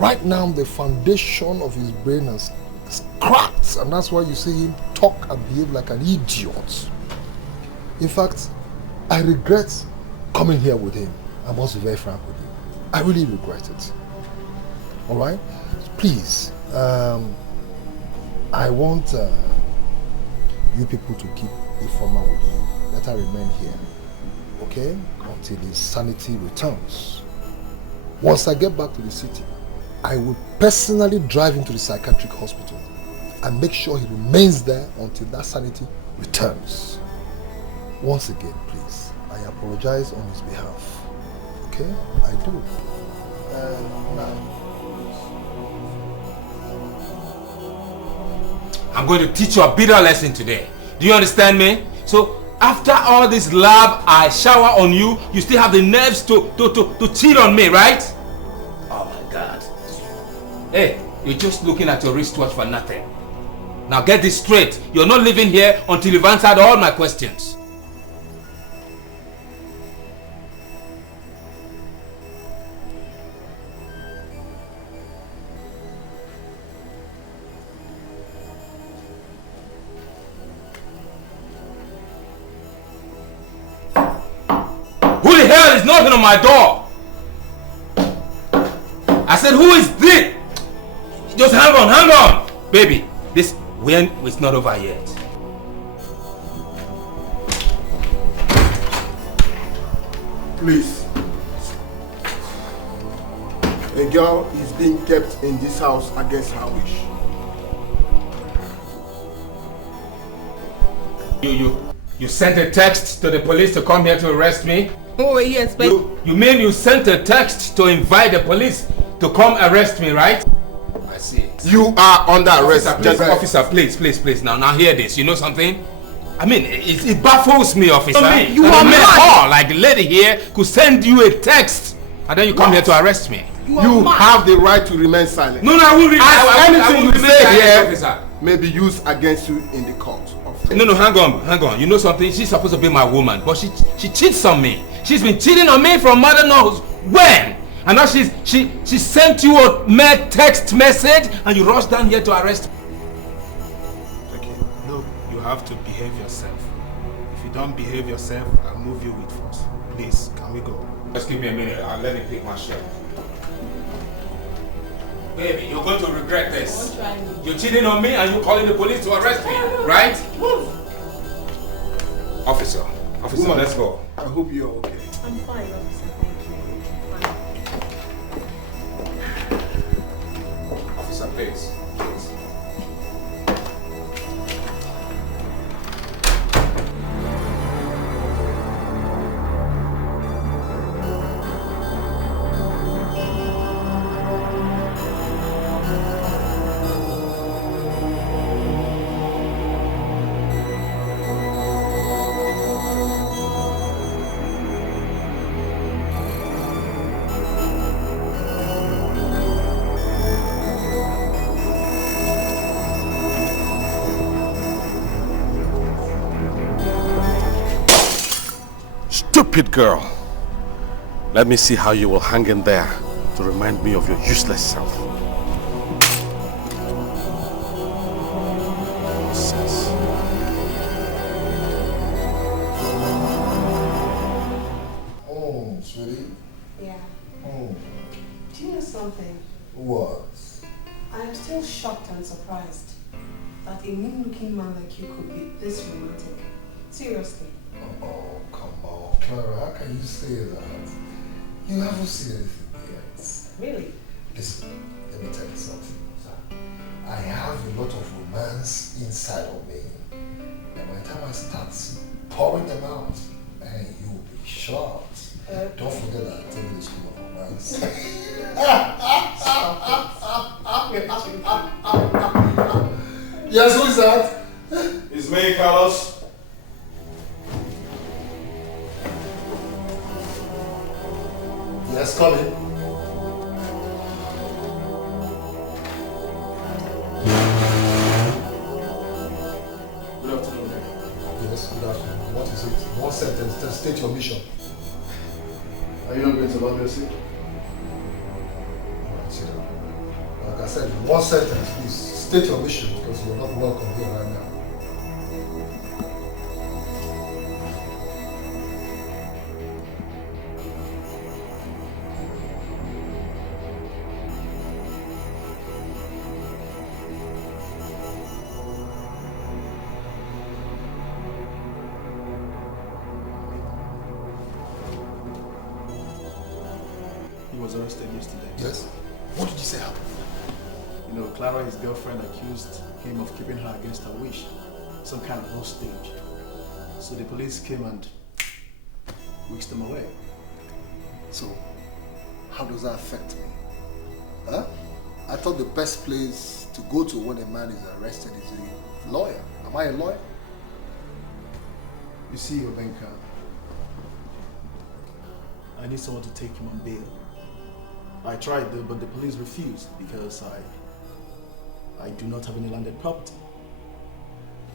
Right now, the foundation of his brain is cracked, and that's why you see him talk and behave like an idiot. In fact, I regret coming here with him. I must be very frank with you. I really regret it. All right? Please, I want you people to keep Ifeoma with you. Let her remain here, okay? Until his sanity returns. Once I get back to the city, I will personally drive him to the psychiatric hospital and make sure he remains there until that sanity returns. Once again, please, I apologize on his behalf. Okay? I do. I'm going to teach you a bitter lesson today. Do you understand me? So, after all this love I shower on you, you still have the nerves to cheat on me, right? Oh my God. Hey, you're just looking at your wristwatch for nothing. Now get this straight. You're not leaving here until you've answered all my questions. Who the hell is knocking on my door? I said, who is this? Just hang on. Baby, this when it's not over yet. Please. A girl is being kept in this house against her wish. You sent a text to the police to come here to arrest me? Oh yes, but you mean you sent a text to invite the police to come arrest me, right? I see. You are under arrest. Officer, please. Now hear this. You know something? I mean, it baffles me, officer. You are mad. Like the lady here could send you a text and then you come here to arrest me. You have the right to remain silent. No, I won't. Anything you say here may be used against you in the court. No, hang on. You know something? She's supposed to be my woman, but she cheats on me. She's been cheating on me from mother knows when. And now she sent you a mere text message and you rushed down here to arrest her. Okay, look, you have to behave yourself. If you don't behave yourself, I'll move you with force. Please, can we go? Just give me a minute. I'll let me pick my shirt. Baby, you're going to regret this. You're cheating on me and you're calling the police to arrest me, right? Move! Officer, Woman, let's go. I hope you're okay. I'm fine, officer. Thank you. Fine. Officer, please. Stupid girl. Let me see how you will hang in there to remind me of your useless self. Nonsense. Oh, sweetie. Yeah. Oh. Do you know something? What? I am still shocked and surprised that a mean-looking man like you could be this romantic. Seriously. Oh, come on, Clara, how can you say that? You haven't seen anything yet. Really? Listen, let me tell you something. I have a lot of romance inside of me. And by the time I start pouring them out, man, you will be shocked. Don't forget that I tell you the school of romance. Yes, who is that? It's me, Carlos. Yes, come in. Good afternoon. Yes, good afternoon. What is it? One sentence, then state your mission. Are you not going to love your seat? Alright, sit down. Like I said, one sentence, please state your mission because you're not welcome here right now. He was arrested yesterday. Yes? What did you say happened? You know, Clara, his girlfriend, accused him of keeping her against her wish. Some kind of hostage. So the police came and whisked them away. So, how does that affect me? Huh? I thought the best place to go to when a man is arrested is a lawyer. Am I a lawyer? You see, Obenka, I need someone to take him on bail. I tried though, but the police refused because I do not have any landed property.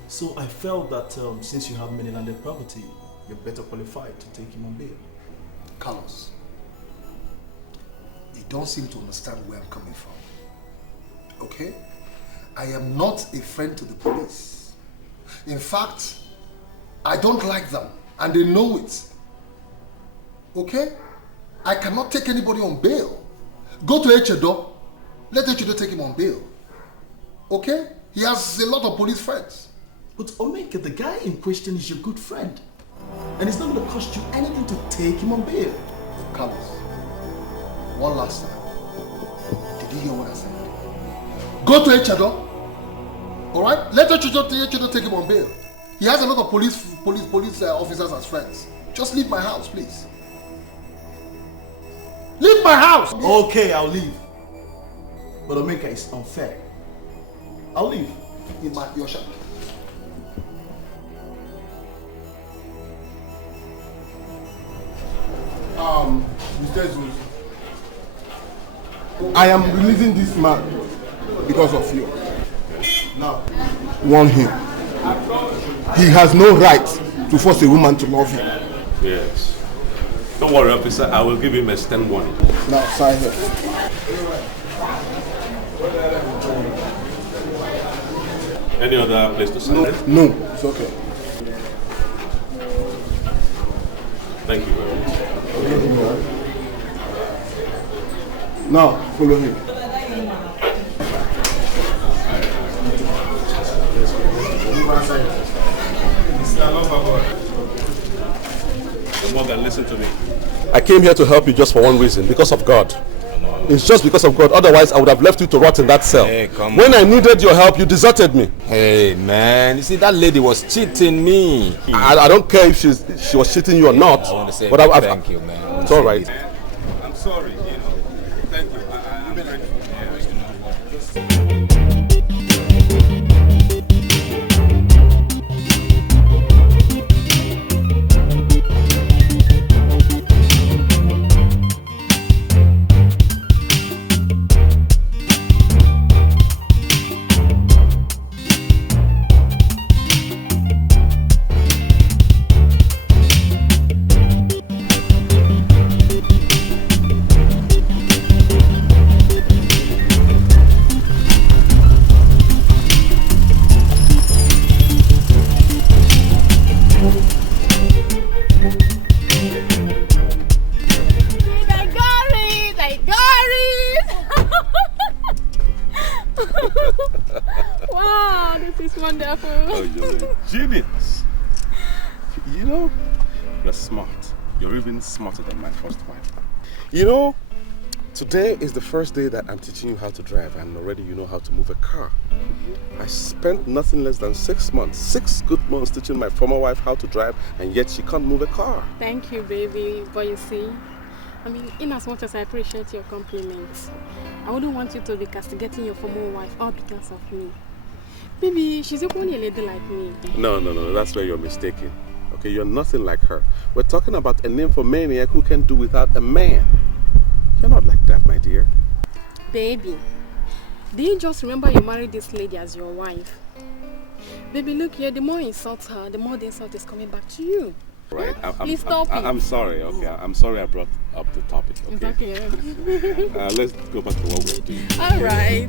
So I felt that since you have many landed property, you're better qualified to take him on bail. Carlos, you don't seem to understand where I'm coming from. Okay? I am not a friend to the police. In fact, I don't like them and they know it. Okay? I cannot take anybody on bail. Go to Echedo. Let Echedo take him on bail. Okay? He has a lot of police friends. But Omeke, the guy in question is your good friend. And it's not going to cost you anything to take him on bail. Carlos, one last time. Did you hear what I said? Go to Echedo. Alright? Let Echedo take him on bail. He has a lot of police officers as friends. Just leave my house, please. Leave my house! Okay, I'll leave. But Omeka is unfair. I'll leave. In your shop. Mr. Zeus, I am releasing this man because of you. Now, warn him. He has no right to force a woman to love him. Yes. Don't worry, officer. I will give him a stern warning. Now, sign here. Any other place to sign? No, it's okay. Thank you very much. Now, follow him. Morgan, listen to me. I came here to help you just for one reason, because of God. It's just because of God. Otherwise, I would have left you to rot in that cell. Hey, come when on. I needed your help, you deserted me. Hey, man. You see, that lady was cheating me. I don't care if she was cheating you or not. I want to say but thank you, man. It's all right. I'm sorry, Thank you. I'm ready. Wow, this is wonderful. Oh, you're a genius. You know, you're smart. You're even smarter than my first wife. You know, today is the first day that I'm teaching you how to drive, and already you know how to move a car. I spent nothing less than 6 months, 6 good months teaching my former wife how to drive, and yet she can't move a car. Thank you, baby. But you see, I mean, in as much as I appreciate your compliments, I wouldn't want you to be castigating your former wife all because of me. Baby, she's equally a lady like me. No, that's where you're mistaken. Okay, you're nothing like her. We're talking about a nymphomaniac who can do without a man. You're not like that, my dear. Baby, do you just remember you married this lady as your wife? Baby, look here, the more you insult her, the more the insult is coming back to you. Right? Please stop it. I'm sorry, okay? I'm sorry I brought up the topic, okay? It's okay. Let's go back to what we're doing. All right.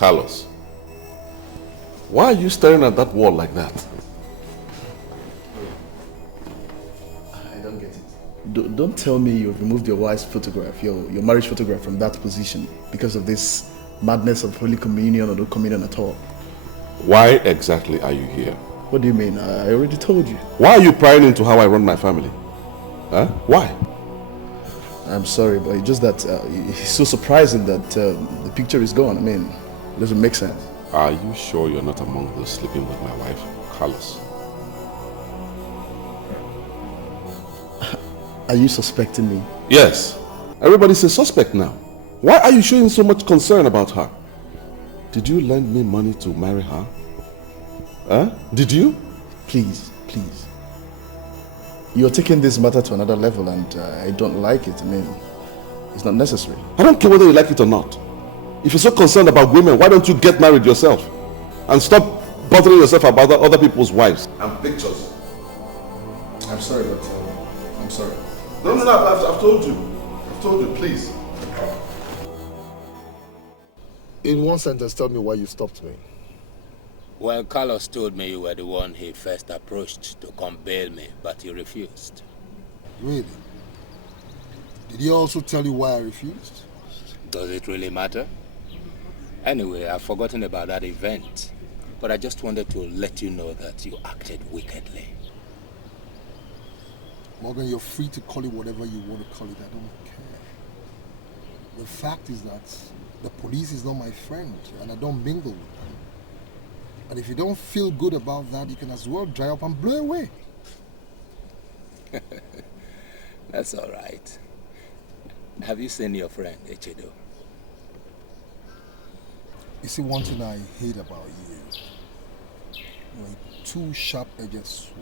Carlos, why are you staring at that wall like that? I don't get it. Don't tell me you've removed your wife's photograph, your marriage photograph from that position because of this madness of Holy Communion or no communion at all. Why exactly are you here? What do you mean? I already told you. Why are you prying into how I run my family? Huh? Why? I'm sorry, but it's just that it's so surprising that the picture is gone. I mean, it doesn't make sense. Are you sure you're not among those sleeping with my wife, Carlos? Are you suspecting me? Yes. Everybody's a suspect now. Why are you showing so much concern about her? Did you lend me money to marry her? Huh? Did you? Please. You're taking this matter to another level and I don't like it. I mean, it's not necessary. I don't care whether you like it or not. If you're so concerned about women, why don't you get married yourself? And stop bothering yourself about other people's wives. And pictures. I'm sorry, but I'm sorry. No, I've told you. I've told you, please. In one sentence, tell me why you stopped me. Well, Carlos told me you were the one he first approached to come bail me, but you refused. Really? Did he also tell you why I refused? Does it really matter? Anyway, I've forgotten about that event, but I just wanted to let you know that you acted wickedly. Morgan, you're free to call it whatever you want to call it. I don't care. The fact is that the police is not my friend, and I don't mingle with them. And if you don't feel good about that, you can as well dry up and blow away. That's all right. Have you seen your friend, Echedo? You see, one thing I hate about you, you're a two-sharp-edged sword.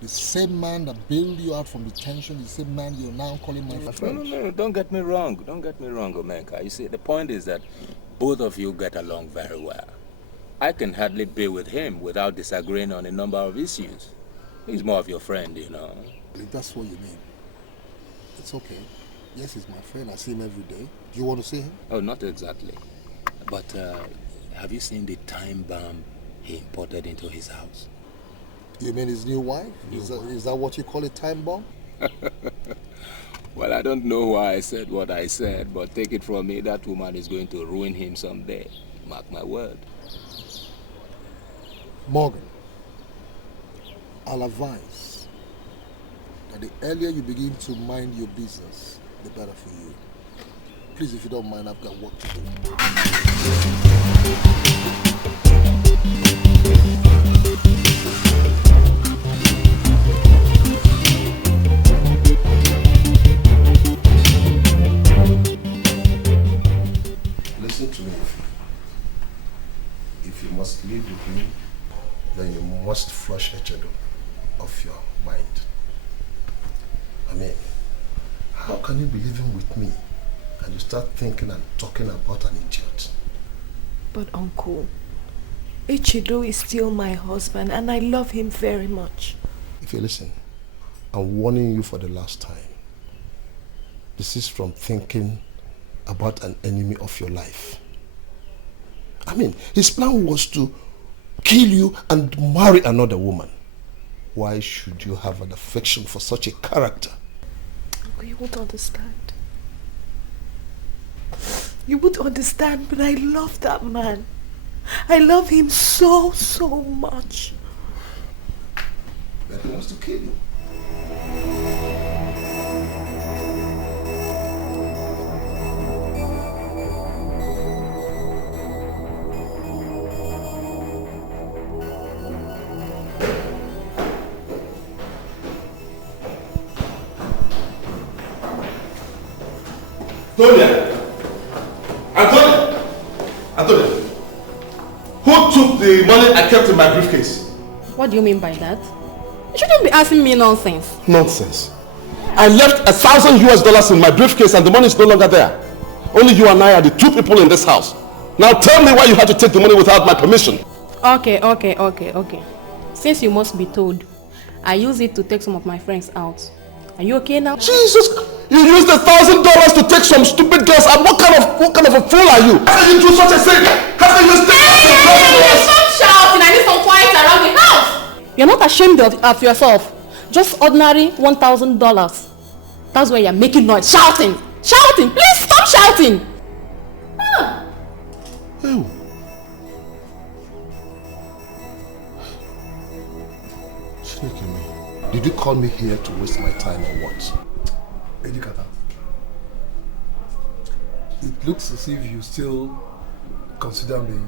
The same man that bailed you out from detention, the same man you're now calling my friend. No, don't get me wrong. Don't get me wrong, Omenka. You see, the point is that both of you get along very well. I can hardly be with him without disagreeing on a number of issues. He's more of your friend, you know. If that's what you mean, it's okay. Yes, he's my friend. I see him every day. Do you want to see him? Oh, not exactly. But have you seen the time bomb he imported into his house? You mean his new wife? Is that what you call a time bomb? Well, I don't know why I said what I said, but take it from me, that woman is going to ruin him someday. Mark my word. Morgan, I'll advise that the earlier you begin to mind your business, the better for you. Please, if you don't mind, I've got work to do. Listen to me. If you must live with me, then you must flush Echedo off your mind. I mean, how can you be living with me and you start thinking and talking about an idiot? But Uncle, Echedo is still my husband and I love him very much. If you listen, I'm warning you for the last time. This is from thinking about an enemy of your life. I mean, his plan was to kill you and marry another woman. Why should you have an affection for such a character? You won't understand. You won't understand, but I love that man. I love him so, so much. That he wants to kill you. Antonia, who took the money I kept in my briefcase? What do you mean by that? You shouldn't be asking me nonsense. Nonsense. I left $1,000 in my briefcase and the money is no longer there. Only you and I are the two people in this house. Now tell me why you had to take the money without my permission. Okay. Since you must be told, I use it to take some of my friends out. Are you okay now? Jesus! You used $1,000 to take some stupid girls out. What kind of a fool are you? How can you do such a thing? How can you stay Hey, stop shouting! I need some quiet around the house. You're not ashamed of yourself. Just ordinary $1,000. That's why you're making noise, shouting. Please stop shouting. Ew. Did you call me here to waste my time or what? Edikata, it looks as if you still consider me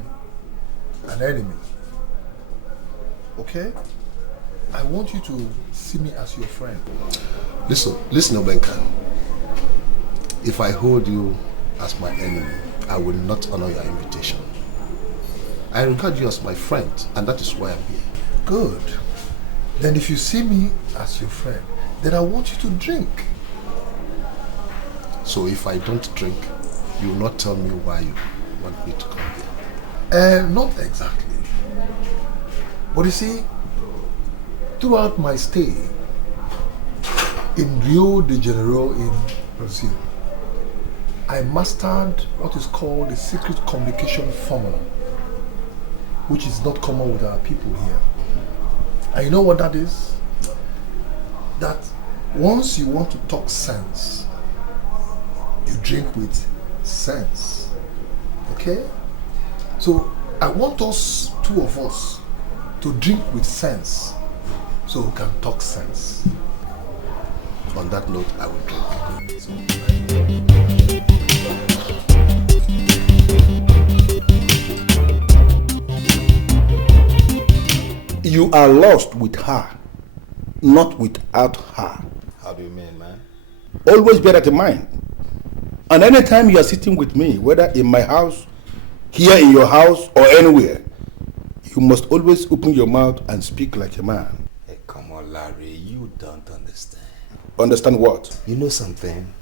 an enemy. Okay? I want you to see me as your friend. Listen, Obenka. If I hold you as my enemy, I will not honor your invitation. I regard you as my friend, and that is why I'm here. Good. Then if you see me as your friend, then I want you to drink. So if I don't drink, you will not tell me why you want me to come here? Not exactly. But you see, throughout my stay in Rio de Janeiro in Brazil, I mastered what is called the secret communication formula, which is not common with our people here. And you know what that is? That once you want to talk sense, you drink with sense. Okay? So I want us, two of us, to drink with sense so we can talk sense. On that note, I will drink. You are lost with her. not without her. How do you mean, man? Always bear that in mind. And anytime you are sitting with me, whether in my house, here in your house, or anywhere, you must always open your mouth and speak like a man. Hey, come on, Larry, you don't understand. Understand what? You know something?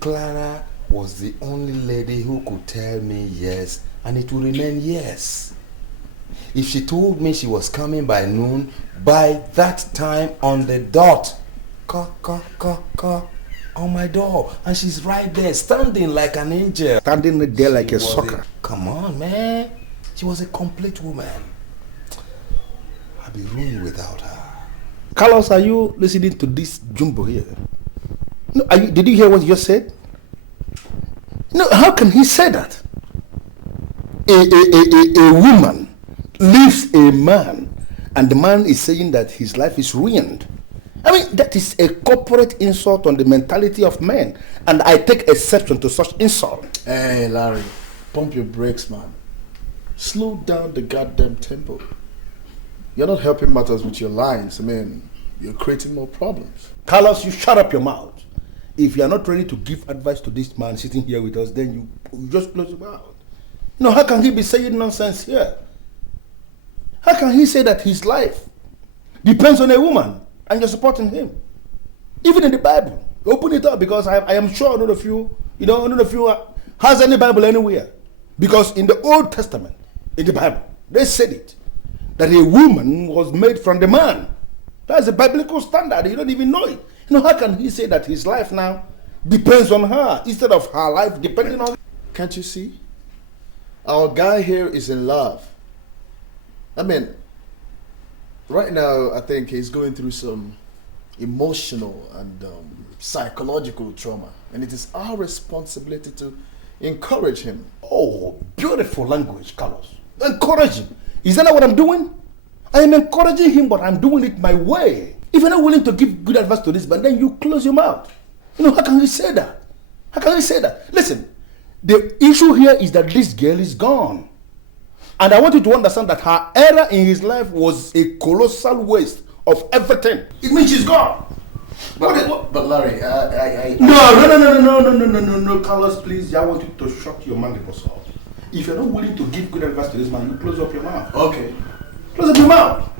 Clara was the only lady who could tell me yes, and it will remain yes. If she told me she was coming by noon, by that time on the dot, on my door, and she's right there, standing like an angel. Standing there like a sucker. Come on, man. She was a complete woman. I'd be ruined without her. Carlos, are you listening to this jumbo here? No, did you hear what you just said? No, how can he say that? A woman leaves a man, and the man is saying that his life is ruined. I mean, that is a corporate insult on the mentality of men, and I take exception to such insult. Hey, Larry, pump your brakes, man. Slow down the goddamn tempo. You're not helping matters with your lines. I mean, you're creating more problems. Carlos, you shut up your mouth. If you are not ready to give advice to this man sitting here with us, then you just close your mouth. No, how can he be saying nonsense here? How can he say that his life depends on a woman and you're supporting him? Even in the Bible, open it up, because I am sure none of you has any Bible anywhere. Because in the Old Testament, in the Bible, they said it, that a woman was made from the man. That's a biblical standard. You don't even know it. How can he say that his life now depends on her instead of her life depending on... Can't you see? Our guy here is in love. I mean, right now, I think he's going through some emotional and psychological trauma. And it is our responsibility to encourage him. Oh, beautiful language, Carlos. Encourage him. Is that not what I'm doing? I am encouraging him, but I'm doing it my way. If you're not willing to give good advice to this man, then you close your mouth. How can you say that? How can you say that? Listen, the issue here is that this girl is gone. And I want you to understand that her error in his life was a colossal waste of everything. It means she's gone. But Larry, No, Carlos, please, I want you to shut your mandibles off. If you're not willing to give good advice to this man, you close up your mouth. Okay. Close up your mouth.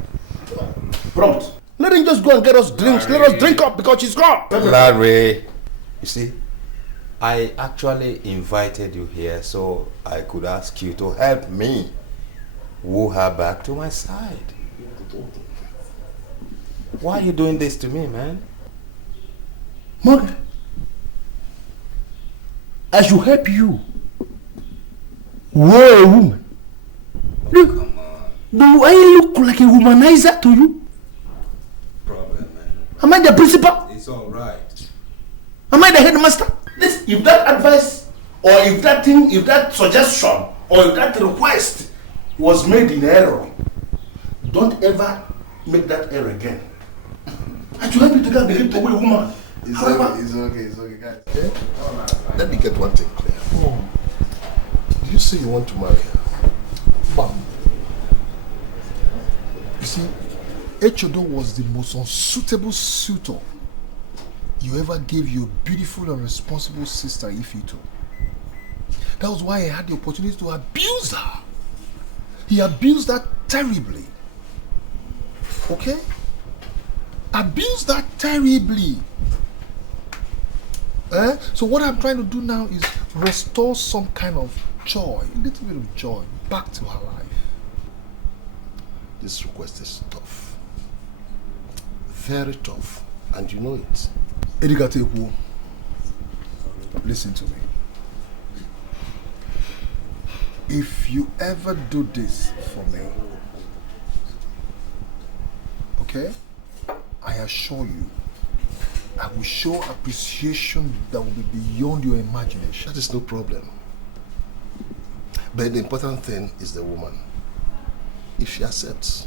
Prompt. Let him just go and get us drinks. Larry. Let us drink up because she's gone. Larry, you see, I actually invited you here so I could ask you to help me woo her back to my side. Why are you doing this to me, man? Morgan, I should help you woo a woman. Look, do I look like a womanizer to you? Problem, man. Am I the principal? It's all right. Am I the headmaster? Listen, if that advice, or if that thing, if that suggestion, or if that request was made in error, don't ever make that error again. I should help you to get the hip away, woman. It's okay, guys. Okay? Let me get one thing clear. Do you say you want to marry her? Bam. You see, Echodo was the most unsuitable suitor you ever gave your beautiful and responsible sister Ifito. That was why he had the opportunity to abuse her. He abused her terribly. Okay? Abused her terribly. So what I'm trying to do now is restore some kind of joy, a little bit of joy back to her life. This request is tough. Very tough. And you know it. Edigateku, listen to me. If you ever do this for me, okay, I assure you, I will show appreciation that will be beyond your imagination. That is no problem. But the important thing is the woman. If she accepts,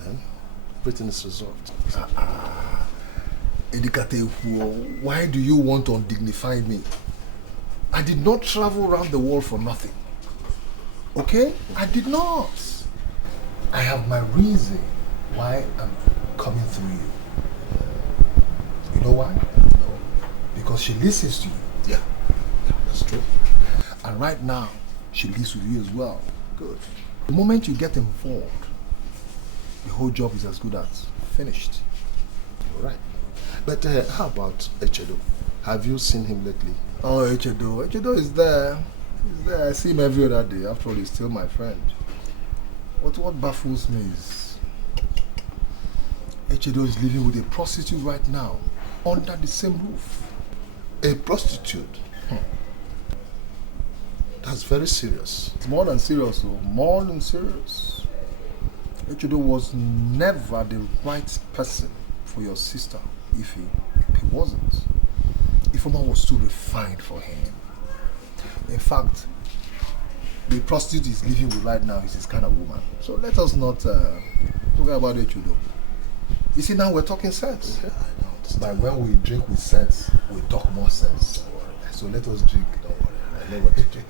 then everything is resolved. Edikate, why do you want to undignify me? I did not travel around the world for nothing. Okay? I did not. I have my reason why I'm coming through you. You know why? No. Because she listens to you. Yeah, that's true. And right now, she lives with you as well. Good. The moment you get involved, the whole job is as good as finished. All right. But how about Echedo? Have you seen him lately? Oh, Echedo is there. He's there. I see him every other day. After all, he's still my friend. But what baffles me is Echedo is living with a prostitute right now, under the same roof. A prostitute? That's very serious. It's more than serious, though. More than serious. Echedo was never the right person for your sister if he wasn't. Ifoma was too refined for him. In fact, the prostitute he's living with right now is his kind of woman. So let us not talk about Echedo. You see, now we're talking sense. Yeah, I know. Like when we drink with sense, we talk more sense. So let us drink. Don't worry. I know what to drink.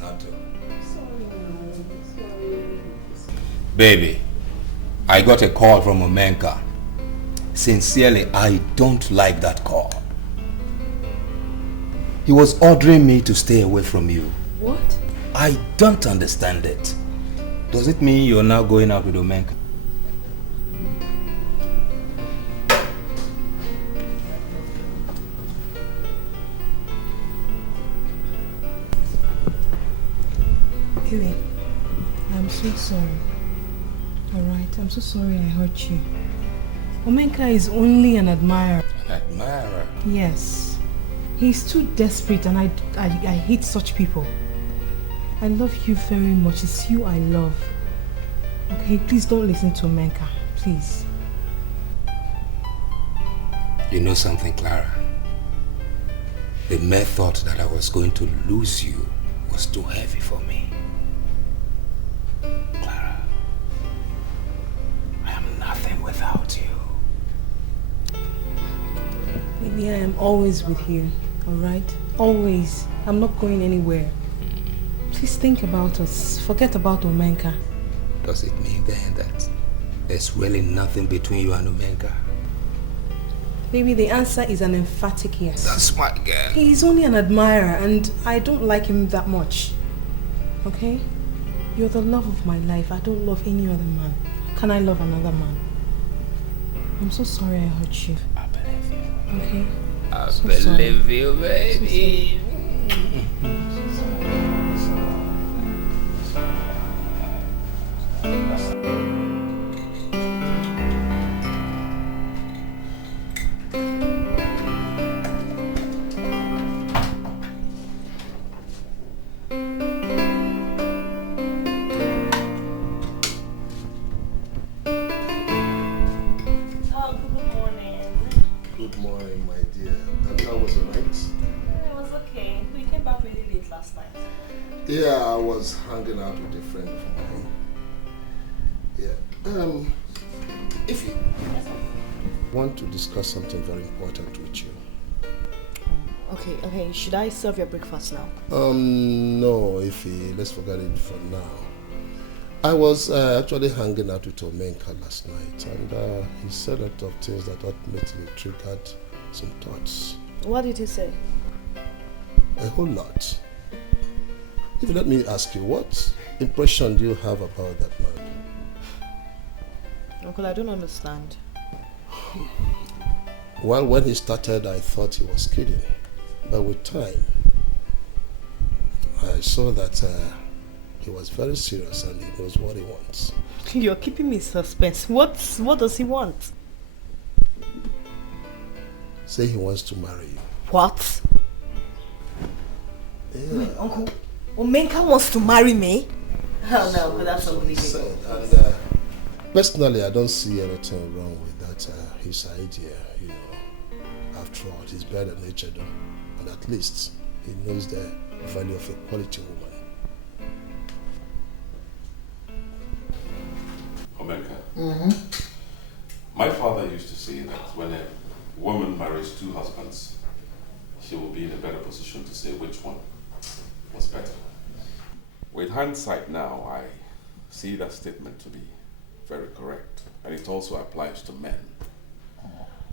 Not to. Baby, I got a call from Omenka. Sincerely, I don't like that call. He was ordering me to stay away from you. What? I don't understand it. Does it mean you're now going out with Omenka? Baby, I'm so sorry. Alright, I'm so sorry I hurt you. Omenka is only an admirer. An admirer? Yes. He's too desperate and I hate such people. I love you very much. It's you I love. Okay, please don't listen to Omenka. Please. You know something, Clara? The mere thought that I was going to lose you was too heavy for me. Clara, I am nothing without you. Baby, I am always with you, alright? Always. I'm not going anywhere. Please think about us. Forget about Omenka. Does it mean then that there's really nothing between you and Omenka? Baby, the answer is an emphatic yes. That's my girl. He's only an admirer and I don't like him that much. Okay? You're the love of my life. I don't love any other man. How can I love another man? I'm so sorry I hurt you. I believe you. Okay? I believe you, baby. Yeah, I was hanging out with a friend of mine. Yeah. If you want to discuss something very important with you. Okay. Should I serve your breakfast now? No, Ify. Let's forget it for now. I was actually hanging out with Omenka last night, and he said a lot of things that ultimately triggered some thoughts. What did he say? A whole lot. If you let me ask you, what impression do you have about that man? Uncle, I don't understand. Well, when he started, I thought he was kidding. But with time, I saw that he was very serious and he knows what he wants. You're keeping me in suspense. What does he want? Say he wants to marry you. What? Yeah. Wait, Uncle, Omenka wants to marry me? Hell no, that's unbelievable. And personally, I don't see anything wrong with that, his idea, you know. After all, he's better than nature, though. And at least he knows the value of a quality woman. Omenka, my father used to say that when a woman marries two husbands, she will be in a better position to say which one was better. With hindsight now, I see that statement to be very correct. And it also applies to men.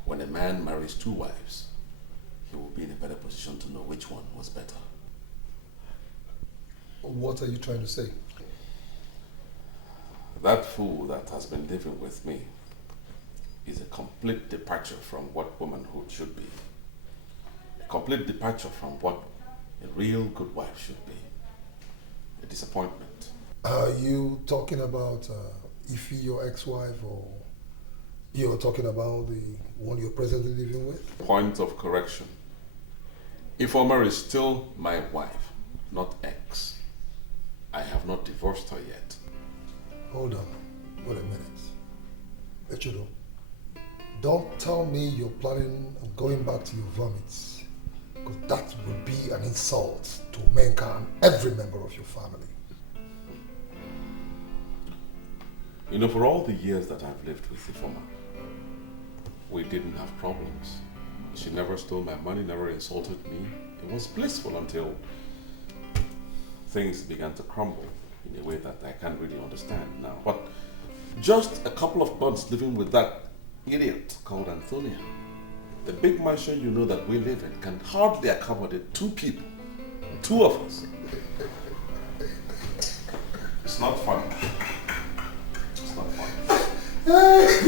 When a man marries two wives, he will be in a better position to know which one was better. What are you trying to say? That fool that has been living with me is a complete departure from what womanhood should be. A complete departure from what a real good wife should be. A disappointment. Are you talking about Ify, your ex-wife, or you're talking about the one you're presently living with? Point of correction. Ifeoma is still my wife, not ex. I have not divorced her yet. Hold on. Wait a minute. Echido, don't tell me you're planning on going back to your vomits, because that will be an insult to Omenka and every member of your family. You know, for all the years that I've lived with Ifeoma, we didn't have problems. She never stole my money, never insulted me. It was blissful until things began to crumble in a way that I can't really understand now. But just a couple of months living with that idiot called Antonia, the big mansion you know that we live in can hardly accommodate two people, two of us. It's not funny. It's not funny. Hey,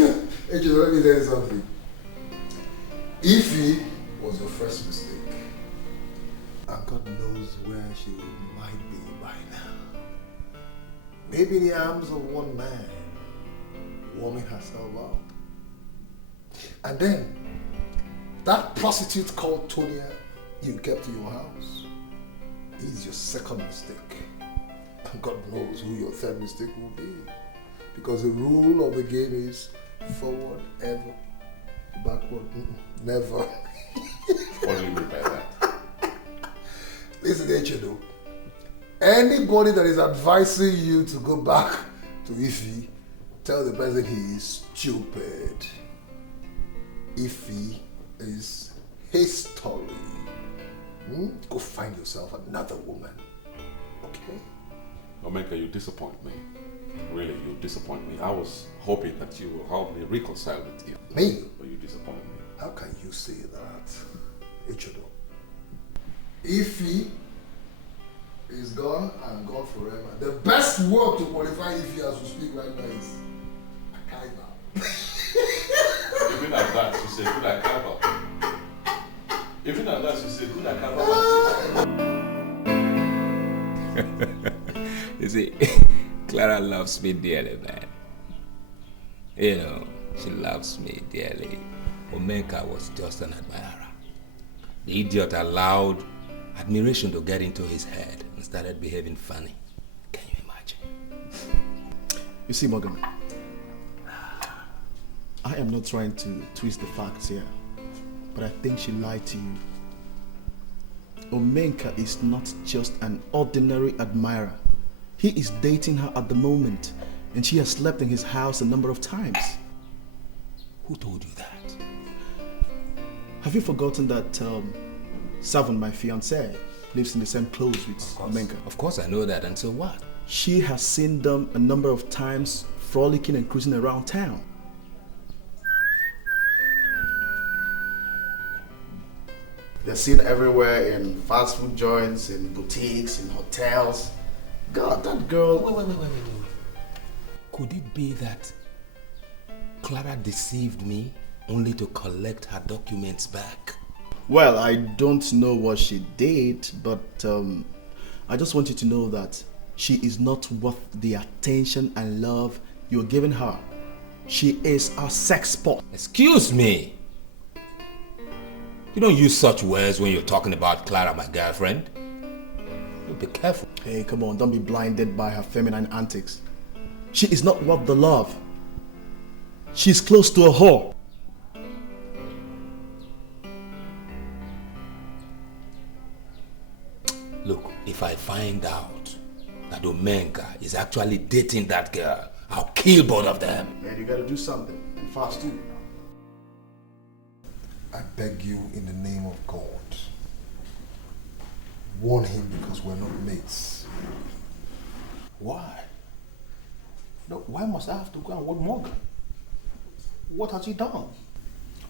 let me tell you something. Ify was your first mistake. And God knows where she might be by now. Maybe in the arms of one man, warming herself out. And then, that prostitute called Tonia you kept in your house is your second mistake. And God knows who your third mistake will be. Because the rule of the game is forward ever, backward never. What do you mean by that? Listen, Echido. Anybody that is advising you to go back to Ify, tell the person he is stupid. Ify is history. Go find yourself another woman. Okay? Omenka, you disappoint me. Really, you disappoint me. I was hoping that you will help me reconcile with you. Me? But you disappoint me. How can you say that, Echido? Ify is gone and gone forever. The best word to qualify Ify as we speak right now is Akaiba. Even at that, you say good Akaiba. Even at that, you say good Akaiba. You see, Clara loves me dearly, man. You know, she loves me dearly. Omenka was just an admirer. The idiot allowed admiration to get into his head and started behaving funny. Can you imagine? You see, Morgan, I am not trying to twist the facts here, but I think she lied to you. Omenka is not just an ordinary admirer. He is dating her at the moment, and she has slept in his house a number of times. Who told you that? Have you forgotten that Savon, my fiancée, lives in the same clothes with Omenka? Of course I know that, and so what? She has seen them a number of times frolicking and cruising around town. They're seen everywhere in fast food joints, in boutiques, in hotels. God, that girl... Wait. Could it be that Clara deceived me only to collect her documents back? Well, I don't know what she did, but I just want you to know that she is not worth the attention and love you're giving her. She is a sex pot. Excuse me. You don't use such words when you're talking about Clara, my girlfriend. You be careful. Hey, come on, don't be blinded by her feminine antics. She is not worth the love. She's close to a whore. Look, if I find out that Omenka is actually dating that girl, I'll kill both of them. Man, you gotta do something, and fast too. I beg you in the name of God, warn him because we're not mates. Why? No, why must I have to go and warn Morgan? What has he done?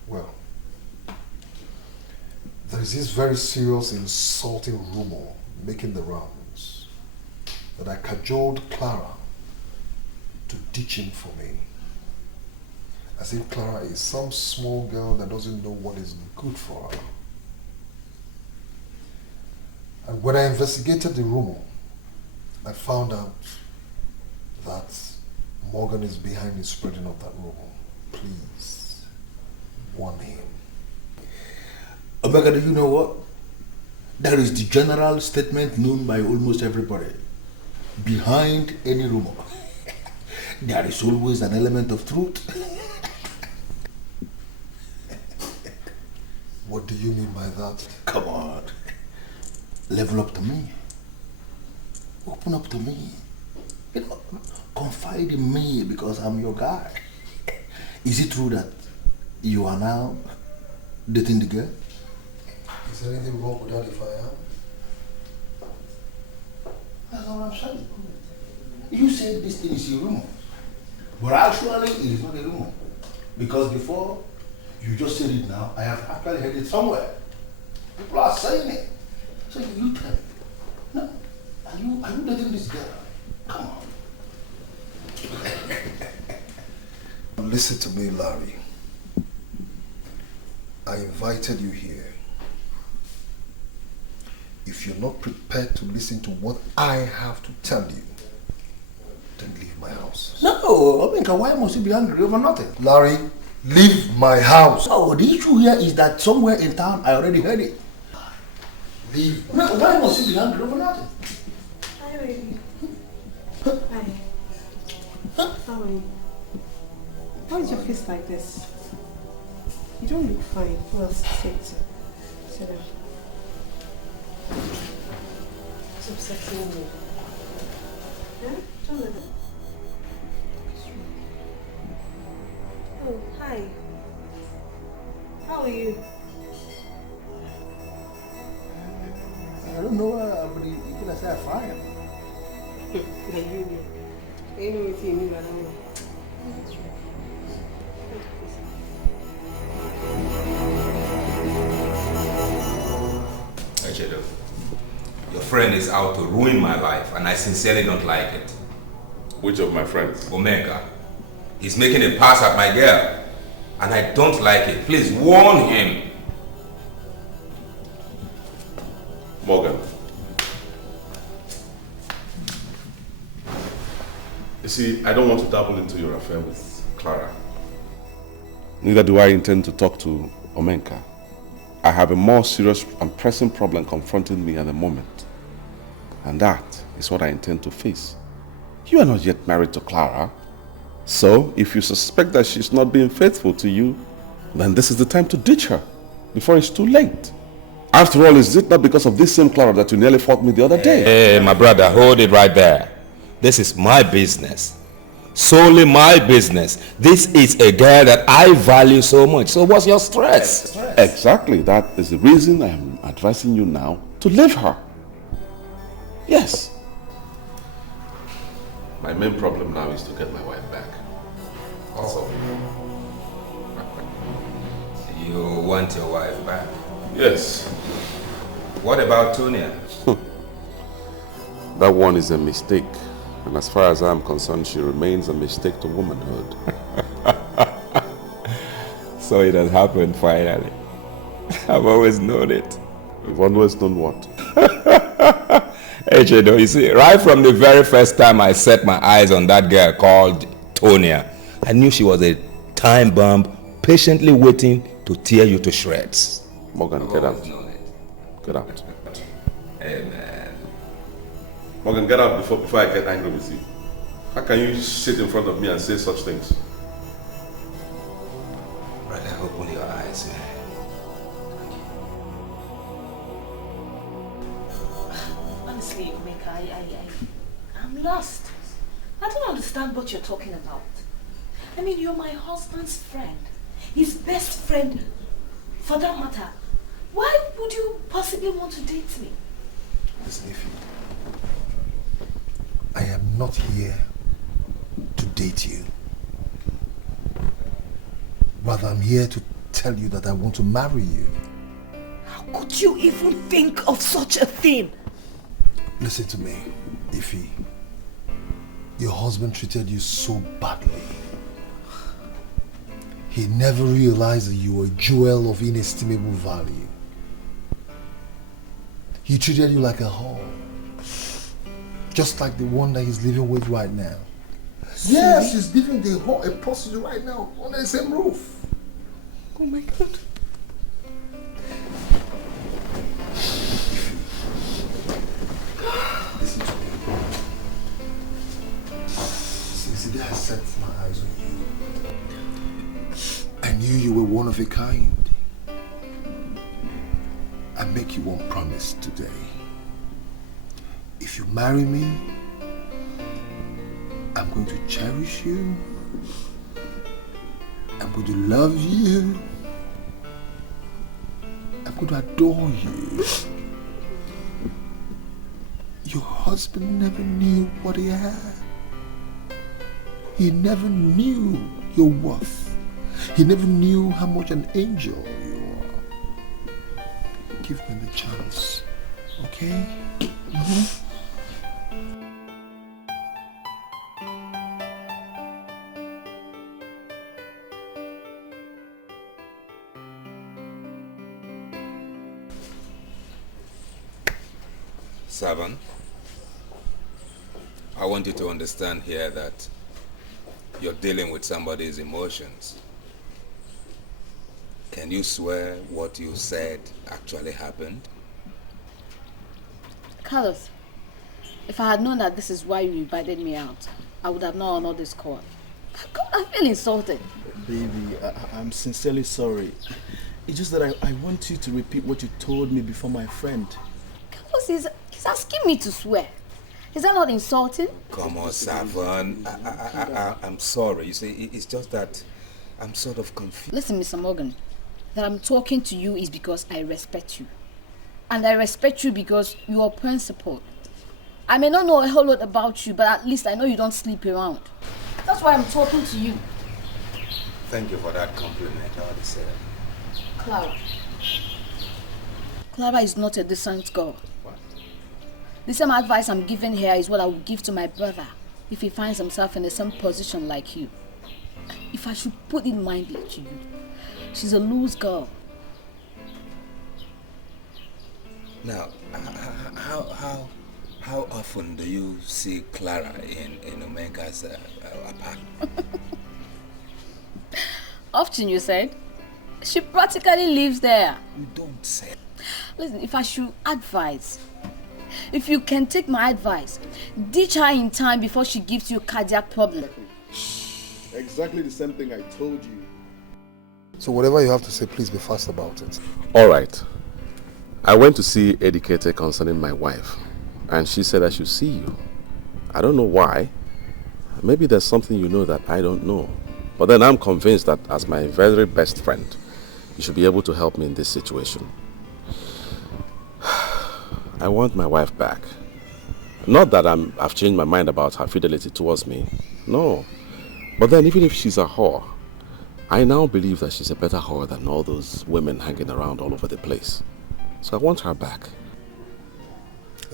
Well, there is this very serious insulting rumor making the rounds that I cajoled Clara to ditch him for me. As if Clara is some small girl that doesn't know what is good for her. And when I investigated the rumor, I found out that Morgan is behind the spreading of that rumor. Please, warn him. Omega, do you know what? That is the general statement known by almost everybody. Behind any rumor, there is always an element of truth. What do you mean by that? Come on. Level up to me. Open up to me. You know, confide in me because I'm your guy. Is it true that you are now dating the girl? Is there anything wrong with that if I am? That's all I'm saying. You said this thing is a rumor. But actually, it is not a rumor. Because before you just said it now, I have actually heard it somewhere. People are saying it. So you tell me. No, are you dating this girl? Come on. Listen to me, Larry. I invited you here. If you're not prepared to listen to what I have to tell you, then leave my house. No, Omenka, why must you be angry over nothing? Larry, leave my house. Oh, the issue here is that somewhere in town I already heard it. Leave. No, why must you be angry over nothing? Hi, baby. Hi. How are you? Why is your face like this? You don't look fine. Well, sit down. It's upsetting me. Yeah? Don't let that. Oh, hi. How are you? I don't know, but you can say I'm fine. You know what you mean by that. Echedo, your friend is out to ruin my life and I sincerely don't like it. Which of my friends? Omega. He's making a pass at my girl and I don't like it. Please warn him. Morgan. You see, I don't want to dabble into your affair with Clara. Neither do I intend to talk to Omenka. I have a more serious and pressing problem confronting me at the moment. And that is what I intend to face. You are not yet married to Clara. So, if you suspect that she's not being faithful to you, then this is the time to ditch her before it's too late. After all, is it not because of this same Clara that you nearly fought me the other day? Hey, my brother, hold it right there. This is my business. Solely my business. This is a girl that I value so much. So what's your stress? Exactly. That is the reason I am advising you now to leave her. Yes. My main problem now is to get my wife back. Also. You want your wife back? Yes. What about Tonya? That one is a mistake. And as far as I'm concerned, she remains a mistake to womanhood. So it has happened finally. I've always known it. You've always known what? Hey, Chedo, you see, right from the very first time I set my eyes on that girl called Tonya, I knew she was a time bomb patiently waiting to tear you to shreds. Morgan, get out. Get out. Hey, man. Morgan, get out before I get angry with you. How can you sit in front of me and say such things? Brother, open your eyes, man. Honestly, Omeka, I'm lost. I don't understand what you're talking about. I mean, you're my husband's friend. His best friend, for that matter. Why would you possibly want to date me? Listen, Ify, I am not here to date you. Rather, I'm here to tell you that I want to marry you. How could you even think of such a thing? Listen to me, Ify. Your husband treated you so badly. He never realized that you were a jewel of inestimable value. He treated you like a whore. Just like the one that he's living with right now. Yes, he's living the whore, a prostitute right now, under the same roof. Oh my God. Listen to me. Since the day I set my eyes on you, I knew you were one of a kind. I make you one promise today. If you marry me, I'm going to cherish you. I'm going to love you. I'm going to adore you. Your husband never knew what he had. He never knew your worth. He never knew how much an angel you are. Give me the chance, okay? Mm-hmm. Seven, I want you to understand here that you're dealing with somebody's emotions. Can you swear what you said actually happened? Carlos, if I had known that this is why you invited me out, I would have not honored this call. God, I feel insulted. Baby, I'm sincerely sorry. It's just that I want you to repeat what you told me before my friend. Carlos, he's asking me to swear. Is that not insulting? Come on, Savon. I'm sorry. You see, it's just that I'm sort of confused. Listen, Mr. Morgan, that I'm talking to you is because I respect you. And I respect you because you are principled. I may not know a whole lot about you, but at least I know you don't sleep around. That's why I'm talking to you. Thank you for that compliment, Odyssey. Clara. Clara is not a decent girl. What? The same advice I'm giving here is what I would give to my brother if he finds himself in the same position like you. If I should put it mildly to you, she's a loose girl. Now, how often do you see Clara in Omega's apartment? Often, you said? She practically lives there. You don't say. Listen, if I should advise, if you can take my advice, ditch her in time before she gives you a cardiac problem. Exactly the same thing I told you. So whatever you have to say, please be fast about it. All right. I went to see Educator concerning my wife, and she said I should see you. I don't know why. Maybe there's something you know that I don't know. But then I'm convinced that as my very best friend, you should be able to help me in this situation. I want my wife back. Not that I've changed my mind about her fidelity towards me. No. But then even if she's a whore, I now believe that she's a better whore than all those women hanging around all over the place. So I want her back.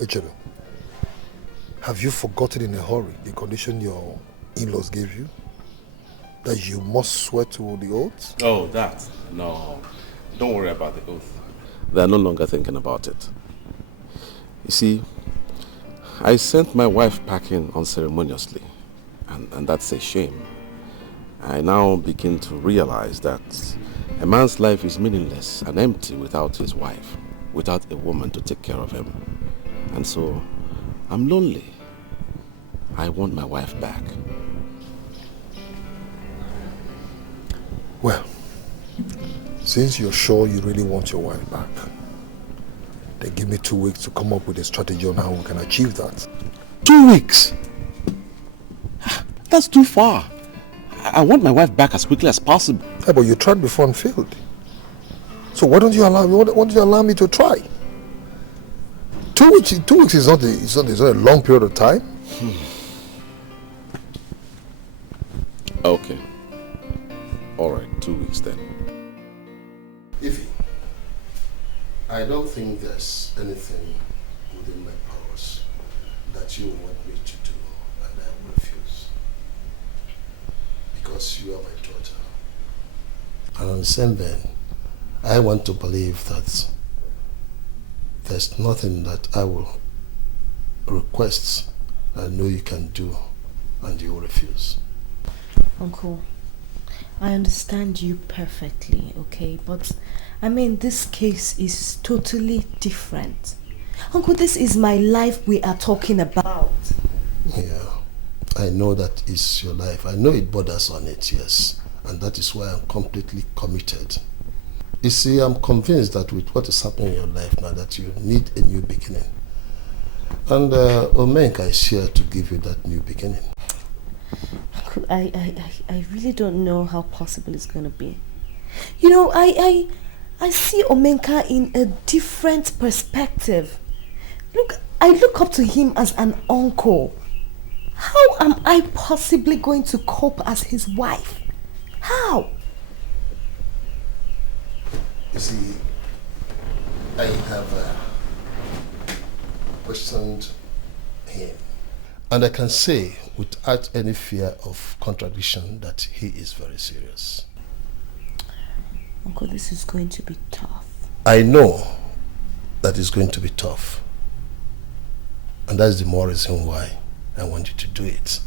Echebe, have you forgotten in a hurry the condition your in-laws gave you? That you must swear to the oath? Oh, that? No. Don't worry about the oath. They are no longer thinking about it. You see, I sent my wife packing unceremoniously, and that's a shame. I now begin to realize that a man's life is meaningless and empty without his wife, without a woman to take care of him. And so, I'm lonely. I want my wife back. Well, since you're sure you really want your wife back, then give me 2 weeks to come up with a strategy on how we can achieve that. 2 weeks? That's too far. I want my wife back as quickly as possible. Yeah, but you tried before and failed. So why don't you allow me to try? 2 weeks. 2 weeks is not a long period of time. Okay. All right, 2 weeks then. Ify, I don't think there's anything within my powers that you want me to do and I will refuse. Because you are my daughter. And on the same vein, I want to believe that there's nothing that I will request I know you can do and you will refuse. Uncle, I understand you perfectly, okay? But, I mean, this case is totally different. Uncle, this is my life we are talking about. Yeah, I know that is your life. I know it borders on it, yes. And that is why I'm completely committed. You see, I'm convinced that with what is happening in your life now, that you need a new beginning. And Omenka is here to give you that new beginning. I really don't know how possible it's going to be. You know, I see Omenka in a different perspective. Look, I look up to him as an uncle. How am I possibly going to cope as his wife? How? You see, I have questioned him. And I can say, without any fear of contradiction, that he is very serious. Uncle, this is going to be tough. I know that it's going to be tough. And that's the more reason why I want you to do it.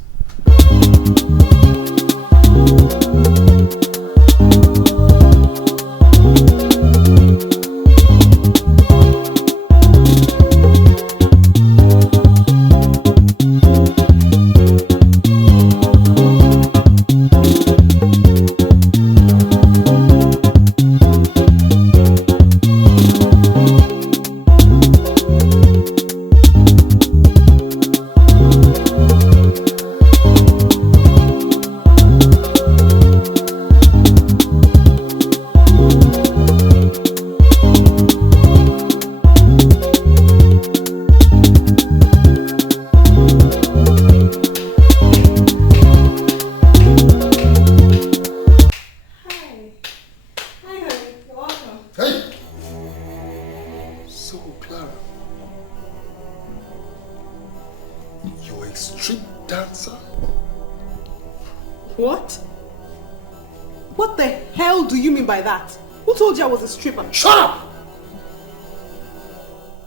I was a stripper. Shut up!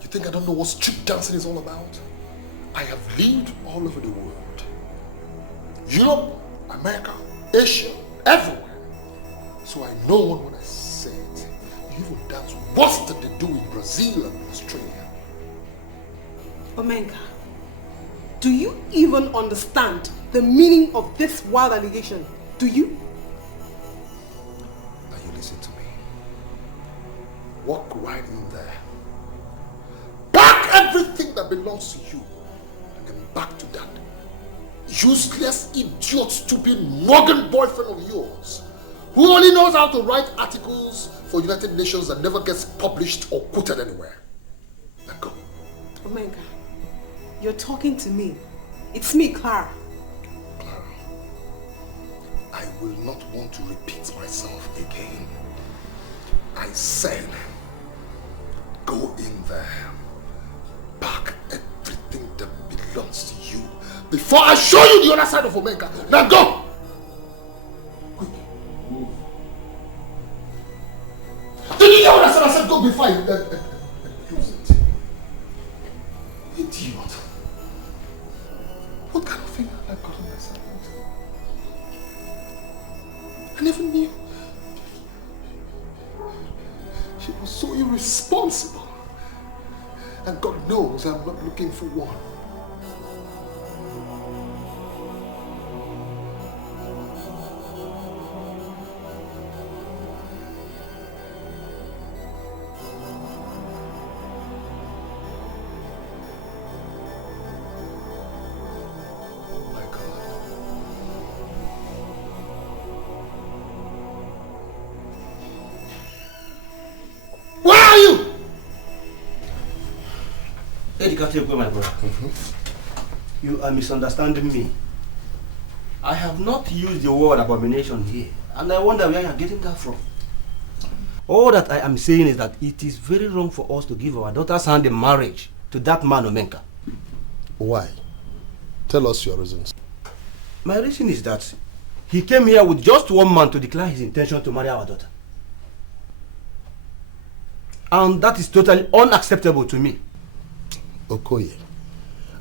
You think I don't know what street dancing is all about? I have lived all over the world. Europe, America, Asia, everywhere. So I know what when I say it. You even dance worse than they do in Brazil and Australia. Omenka, do you even understand the meaning of this wild allegation? Do you? Walk right in there. Pack everything that belongs to you and then back to that useless, idiot, stupid, mugging boyfriend of yours who only knows how to write articles for United Nations that never gets published or quoted anywhere. Now go. Omenka, you're talking to me. It's me, Clara. Clara, I will not want to repeat myself again. I said, go in there, pack everything that belongs to you before I show you the other side of Omenka. Now go! Quick, move. talk before I close it. Idiot. What kind of thing have I gotten myself into? I never knew. She was so irresponsible. And God knows I'm not looking for one. My brother. You are misunderstanding me. I have not used the word abomination here, and I wonder where you are getting that from. All that I am saying is that it is very wrong for us to give our daughter's hand in marriage to that man Omenka. Why? Tell us your reasons. My reason is that he came here with just one man to declare his intention to marry our daughter. And that is totally unacceptable to me. Okoye,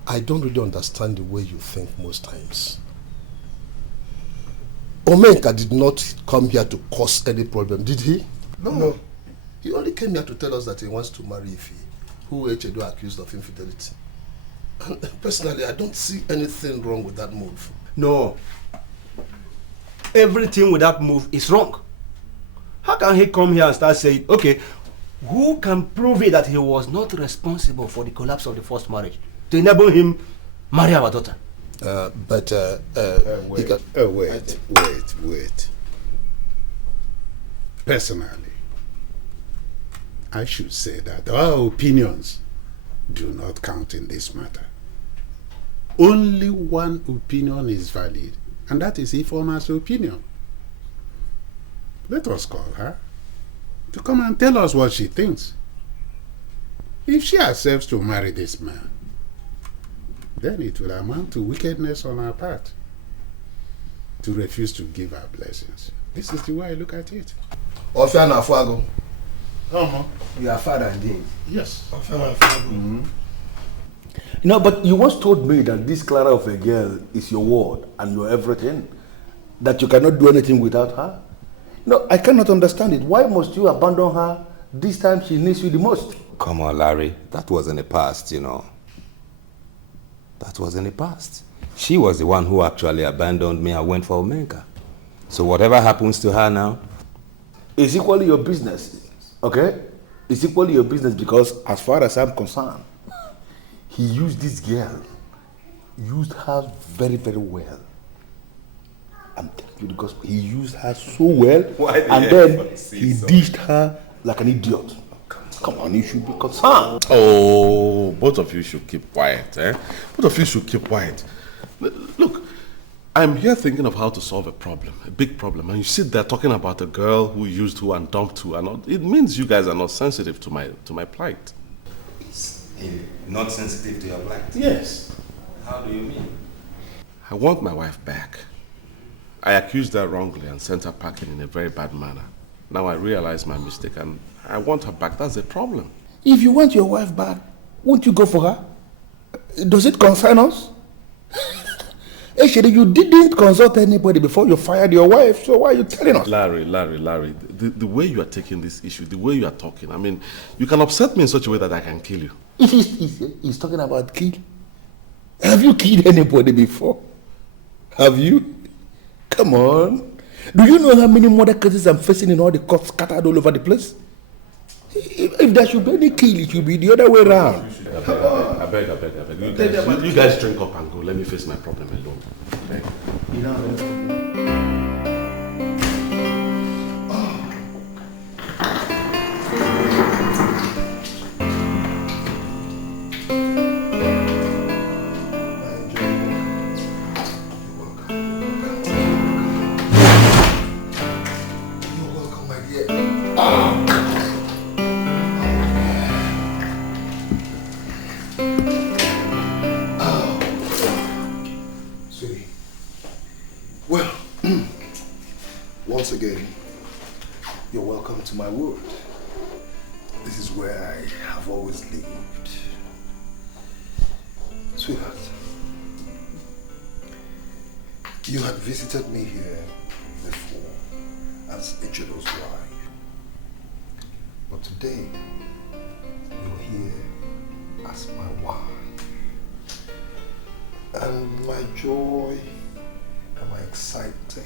I don't really understand the way you think most times. Omenka did not come here to cause any problem, did he? No. He only came here to tell us that he wants to marry Ife, who Echedo accused of infidelity. And personally, I don't see anything wrong with that move. No. Everything with that move is wrong. How can he come here and start saying, okay, who can prove it that he was not responsible for the collapse of the first marriage to enable him marry our daughter? Wait. Personally, I should say that our opinions do not count in this matter. Only one opinion is valid, and that is Ifeoma's opinion. Let us call her to come and tell us what she thinks. If she accepts to marry this man, then it will amount to wickedness on our part to refuse to give our blessings. This is the way I look at it. Ofiana Fuago. You are father indeed. Yes. Ofiana Fuago. You know, but you once told me that this Clara of a girl is your ward and your everything, that you cannot do anything without her. No, I cannot understand it. Why must you abandon her this time she needs you the most? Come on, Larry. That was in the past, you know. That was in the past. She was the one who actually abandoned me and went for Omenka. So whatever happens to her now, it's equally your business, okay? It's equally your business because as far as I'm concerned, he used this girl, used her very, very well. I'm telling you because he used her so well, and then he dished her like an idiot. Come on, you should be concerned. Oh, both of you should keep quiet, eh? Both of you should keep quiet. Look, I'm here thinking of how to solve a problem, a big problem, and you sit there talking about a girl who used who and dumped who, and all. It means you guys are not sensitive to my plight. Not sensitive to your plight? Yes. How do you mean? I want my wife back. I accused her wrongly and sent her packing in a very bad manner. Now I realize my mistake and I want her back. That's the problem. If you want your wife back, won't you go for her? Does it concern us? Actually, you didn't consult anybody before you fired your wife, so why are you telling us? Larry, the way you are taking this issue, the way you are talking, I mean, you can upset me in such a way that I can kill you. He's talking about kill. Have you killed anybody before? Have you? Come on. Do you know how many murder cases I'm facing in all the courts scattered all over the place? If there should be any kill, it should be the other way around. I beg. You guys drink up and go. Let me face my problem alone. You know, This is where I have always lived. Sweetheart, you had visited me here before as Ichido's wife. But today, you're here as my wife. And my joy and my excitement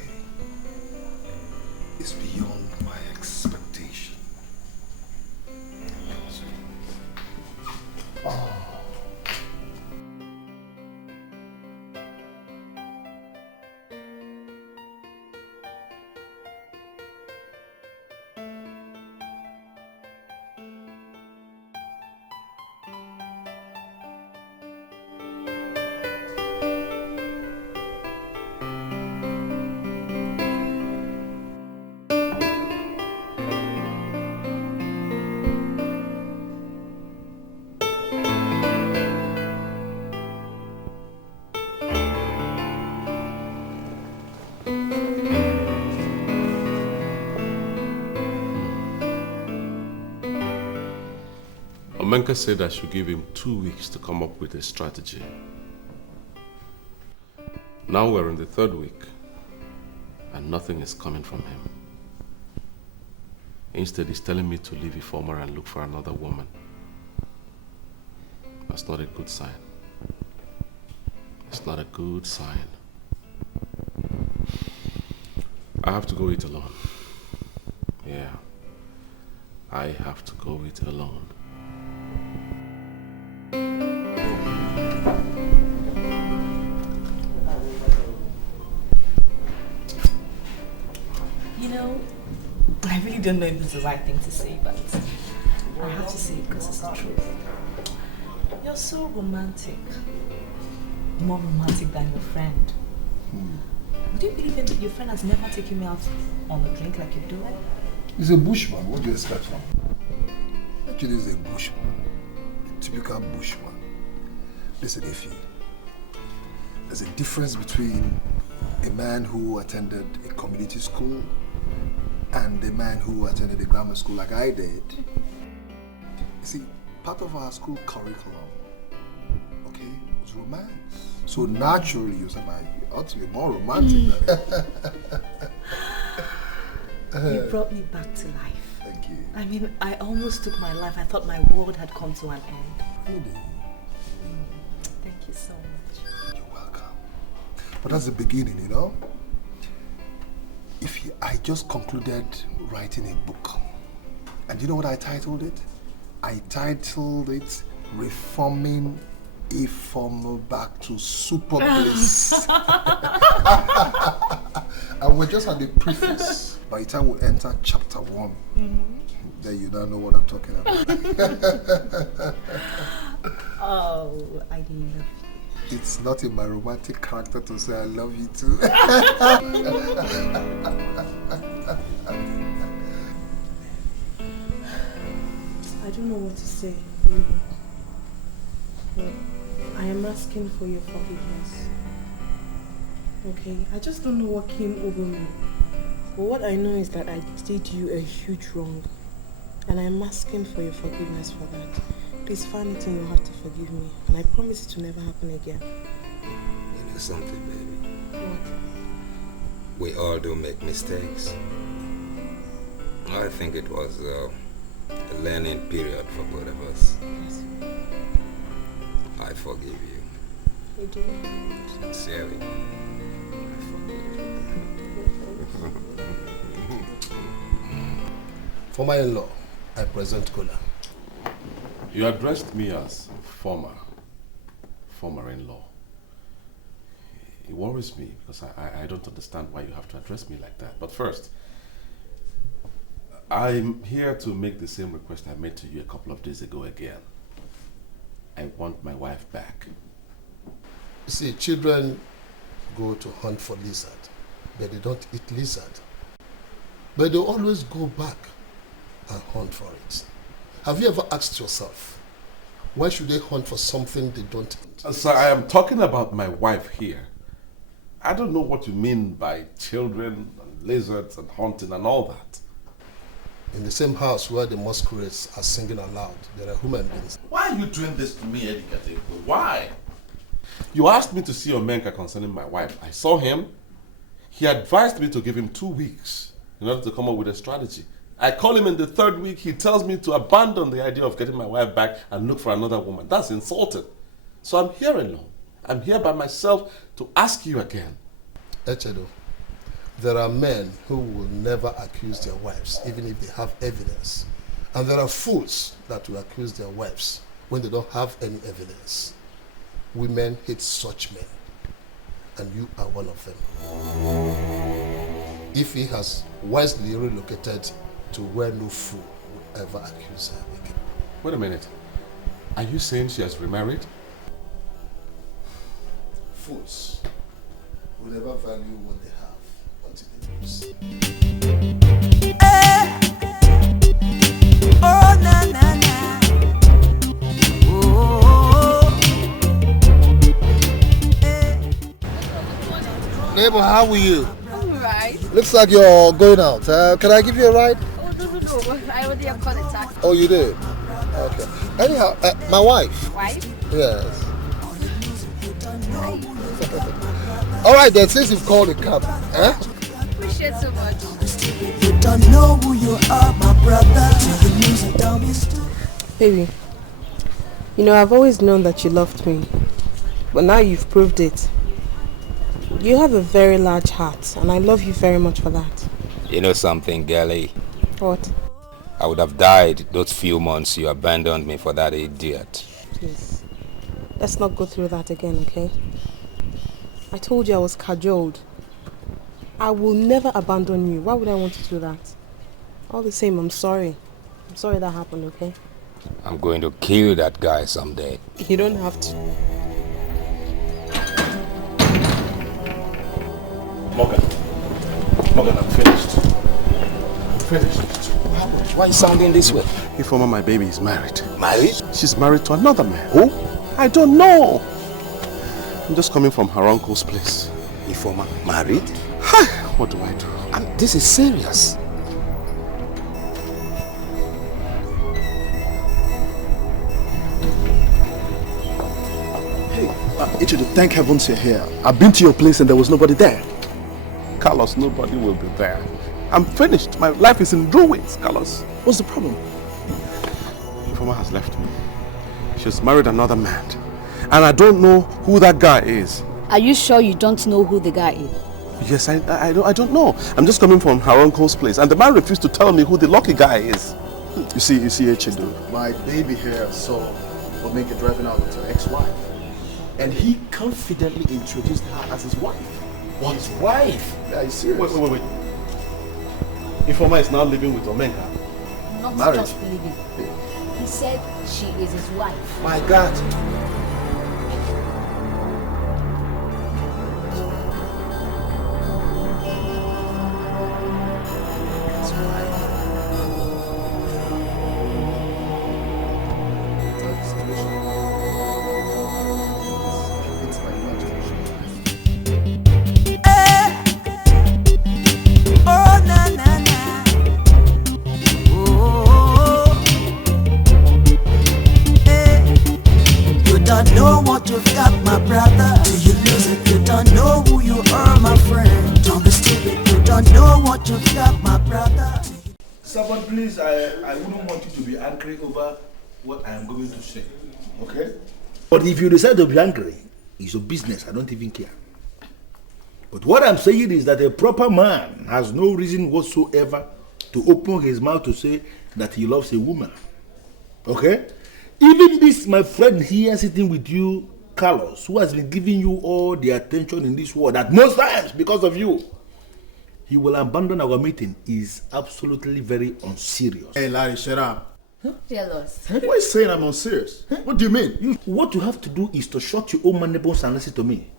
is beyond my expectation. Oh. Omenka said I should give him 2 weeks to come up with a strategy. Now we're in the 3rd week, and nothing is coming from him. Instead, he's telling me to leave Ifeoma and look for another woman. That's not a good sign. It's not a good sign. I have to go it alone. Yeah. I have to go it alone. You know, I really don't know if this is the right thing to say, but I have to say it because it's the truth. You're so romantic. More romantic than your friend. Would you believe that your friend has never taken me out on a drink like you do? He's a bushman. What do you expect from him? Actually, he's a bushman. A typical bushman. Listen, Ify. There's a difference between a man who attended a community school and a man who attended a grammar school like I did. You see, part of our school curriculum, okay, was romance. So naturally, you said, you ought to be more romantic than You brought me back to life. Thank you. I mean, I almost took my life. I thought my world had come to an end. Really? Thank you so much. You're welcome. But that's the beginning, you know? I just concluded writing a book. And you know what I titled it? I titled it Reforming Ifeoma Back to Super Bliss. And we're just at the preface. By the time we enter chapter 1, then you don't know what I'm talking about. Oh, I love you. It's not in my romantic character to say I love you too. I don't know what to say, really. But I am asking for your forgiveness. Okay? I just don't know what came over me. But what I know is that I did you a huge wrong. And I'm asking for your forgiveness for that. Please find it in your heart to forgive me. And I promise it to never happen again. You know something, baby? What? We all do make mistakes. I think it was a learning period for both of us. Yes. I forgive you. You do? Sincerely. I forgive you. For my in-law, I present Kola. You addressed me as former in-law. It worries me because I don't understand why you have to address me like that. But first, I'm here to make the same request I made to you a couple of days ago again. I want my wife back. You see, children go to hunt for lizard, but they don't eat lizard. But they always go back and hunt for it. Have you ever asked yourself, why should they hunt for something they don't eat? Sir, I am talking about my wife here. I don't know what you mean by children and lizards and hunting and all that. In the same house where the masquerades are singing aloud, there are human beings. Why are you doing this to me, Eddie Kateko? Why? You asked me to see Omenka concerning my wife. I saw him. He advised me to give him 2 weeks in order to come up with a strategy. I call him in the 3rd week. He tells me to abandon the idea of getting my wife back and look for another woman. That's insulting. So I'm here alone. I'm here by myself to ask you again. Echedo, there are men who will never accuse their wives, even if they have evidence. And there are fools that will accuse their wives when they don't have any evidence. Women hate such men, and you are one of them. If he has wisely relocated to where no fool would ever accuse her again. Wait a minute. Are you saying she has remarried? Fools will never value what they have until they lose. Oh, na na na. Oh. Neighbor, how are you? I'm alright. Looks like you're going out. Can I give you a ride? Oh, no. I already have called a taxi. Oh, you did? Okay. Anyhow, my wife. Wife? Yes. All right then, since you've called a cab, eh? Appreciate so much. You don't know who you are, my brother. The music down is Baby, you know, I've always known that you loved me, but now you've proved it. You have a very large heart, and I love you very much for that. You know something, girlie? What? I would have died those few months you abandoned me for that idiot. Please, let's not go through that again, okay? I told you I was cajoled. I will never abandon you. Why would I want to do that? All the same, I'm sorry. I'm sorry that happened, okay? I'm going to kill that guy someday. You don't have to. Morgan, I'm finished. I'm finished. Why are you sounding this way? Ifoma, my baby is married. Married? She's married to another man. Who? I don't know. I'm just coming from her uncle's place. Ifoma, married? What do I do? This is serious. Hey, Ichido, thank heavens you're here. I've been to your place and there was nobody there. Carlos, nobody will be there. I'm finished. My life is in ruins, Carlos. What's the problem? Ifoma has left me. She's married another man. And I don't know who that guy is. Are you sure you don't know who the guy is? Yes, I don't know. I'm just coming from her uncle's place. And the man refused to tell me who the lucky guy is. You see, Echido, my baby here saw Omega driving out with her ex-wife. And he confidently introduced her as his wife. What? His wife? Yeah, he's serious. Wait. Ifoma is now living with Omenka. Not Married. just living. He said she is his wife. My God. Someone, please, I wouldn't want you to be angry over what I am going to say, okay? But if you decide to be angry, it's your business, I don't even care. But what I'm saying is that a proper man has no reason whatsoever to open his mouth to say that he loves a woman, okay? Even this, my friend here sitting with you, Carlos, who has been giving you all the attention in this world, at most times because of you, he will abandon our meeting is absolutely very unserious. Hey, Larry, shut up. Jealous. Why are you saying I'm unserious? What do you mean? What you have to do is to shut your own mandibles and listen to me.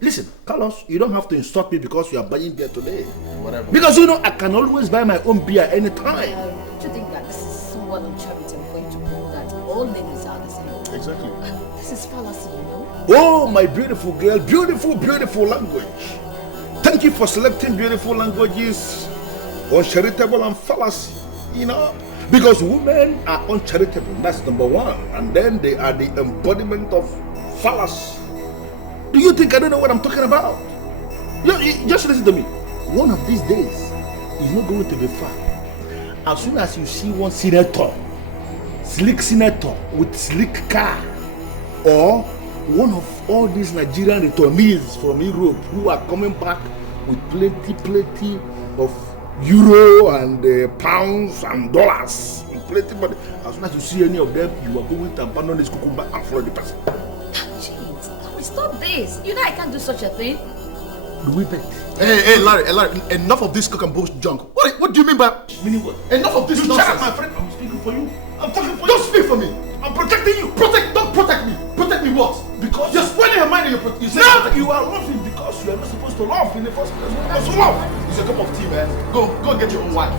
Listen, Carlos, you don't have to insult me because you are buying beer today. Whatever. Because you know I can always buy my own beer anytime. Do you think that this is somewhat uncharitable for you to know that all ladies are the same? Exactly. This is fallacy, you know? Oh, my beautiful girl, beautiful, beautiful language. Thank you for selecting beautiful languages, uncharitable and fallacy. You know? Because women are uncharitable, that's number one. And then they are the embodiment of fallacy. Do you think I don't know what I'm talking about? You just listen to me. One of these days is not going to be far. As soon as you see one senator, slick senator with slick car, or one of all these Nigerian returnees from Europe who are coming back with plenty of euro and pounds and dollars, plenty money. As soon as you see any of them, you are going to abandon this cucumber and follow the person. Jeez, stop this. You know I can't do such a thing. Do we bet? Hey, Larry, enough of this cock and bull junk. What do you mean by... Meaning what? Enough of this nonsense. Shut up, my friend. I'm speaking for you. I'm talking for Don't you. speak for me. I'm protecting you. Don't protect me. Protect me what? Because you're spoiling your mind and you say now you are laughing because you are not supposed to laugh in the first place. You're not supposed to laugh. It's a cup of tea, man. Go and get your own wife.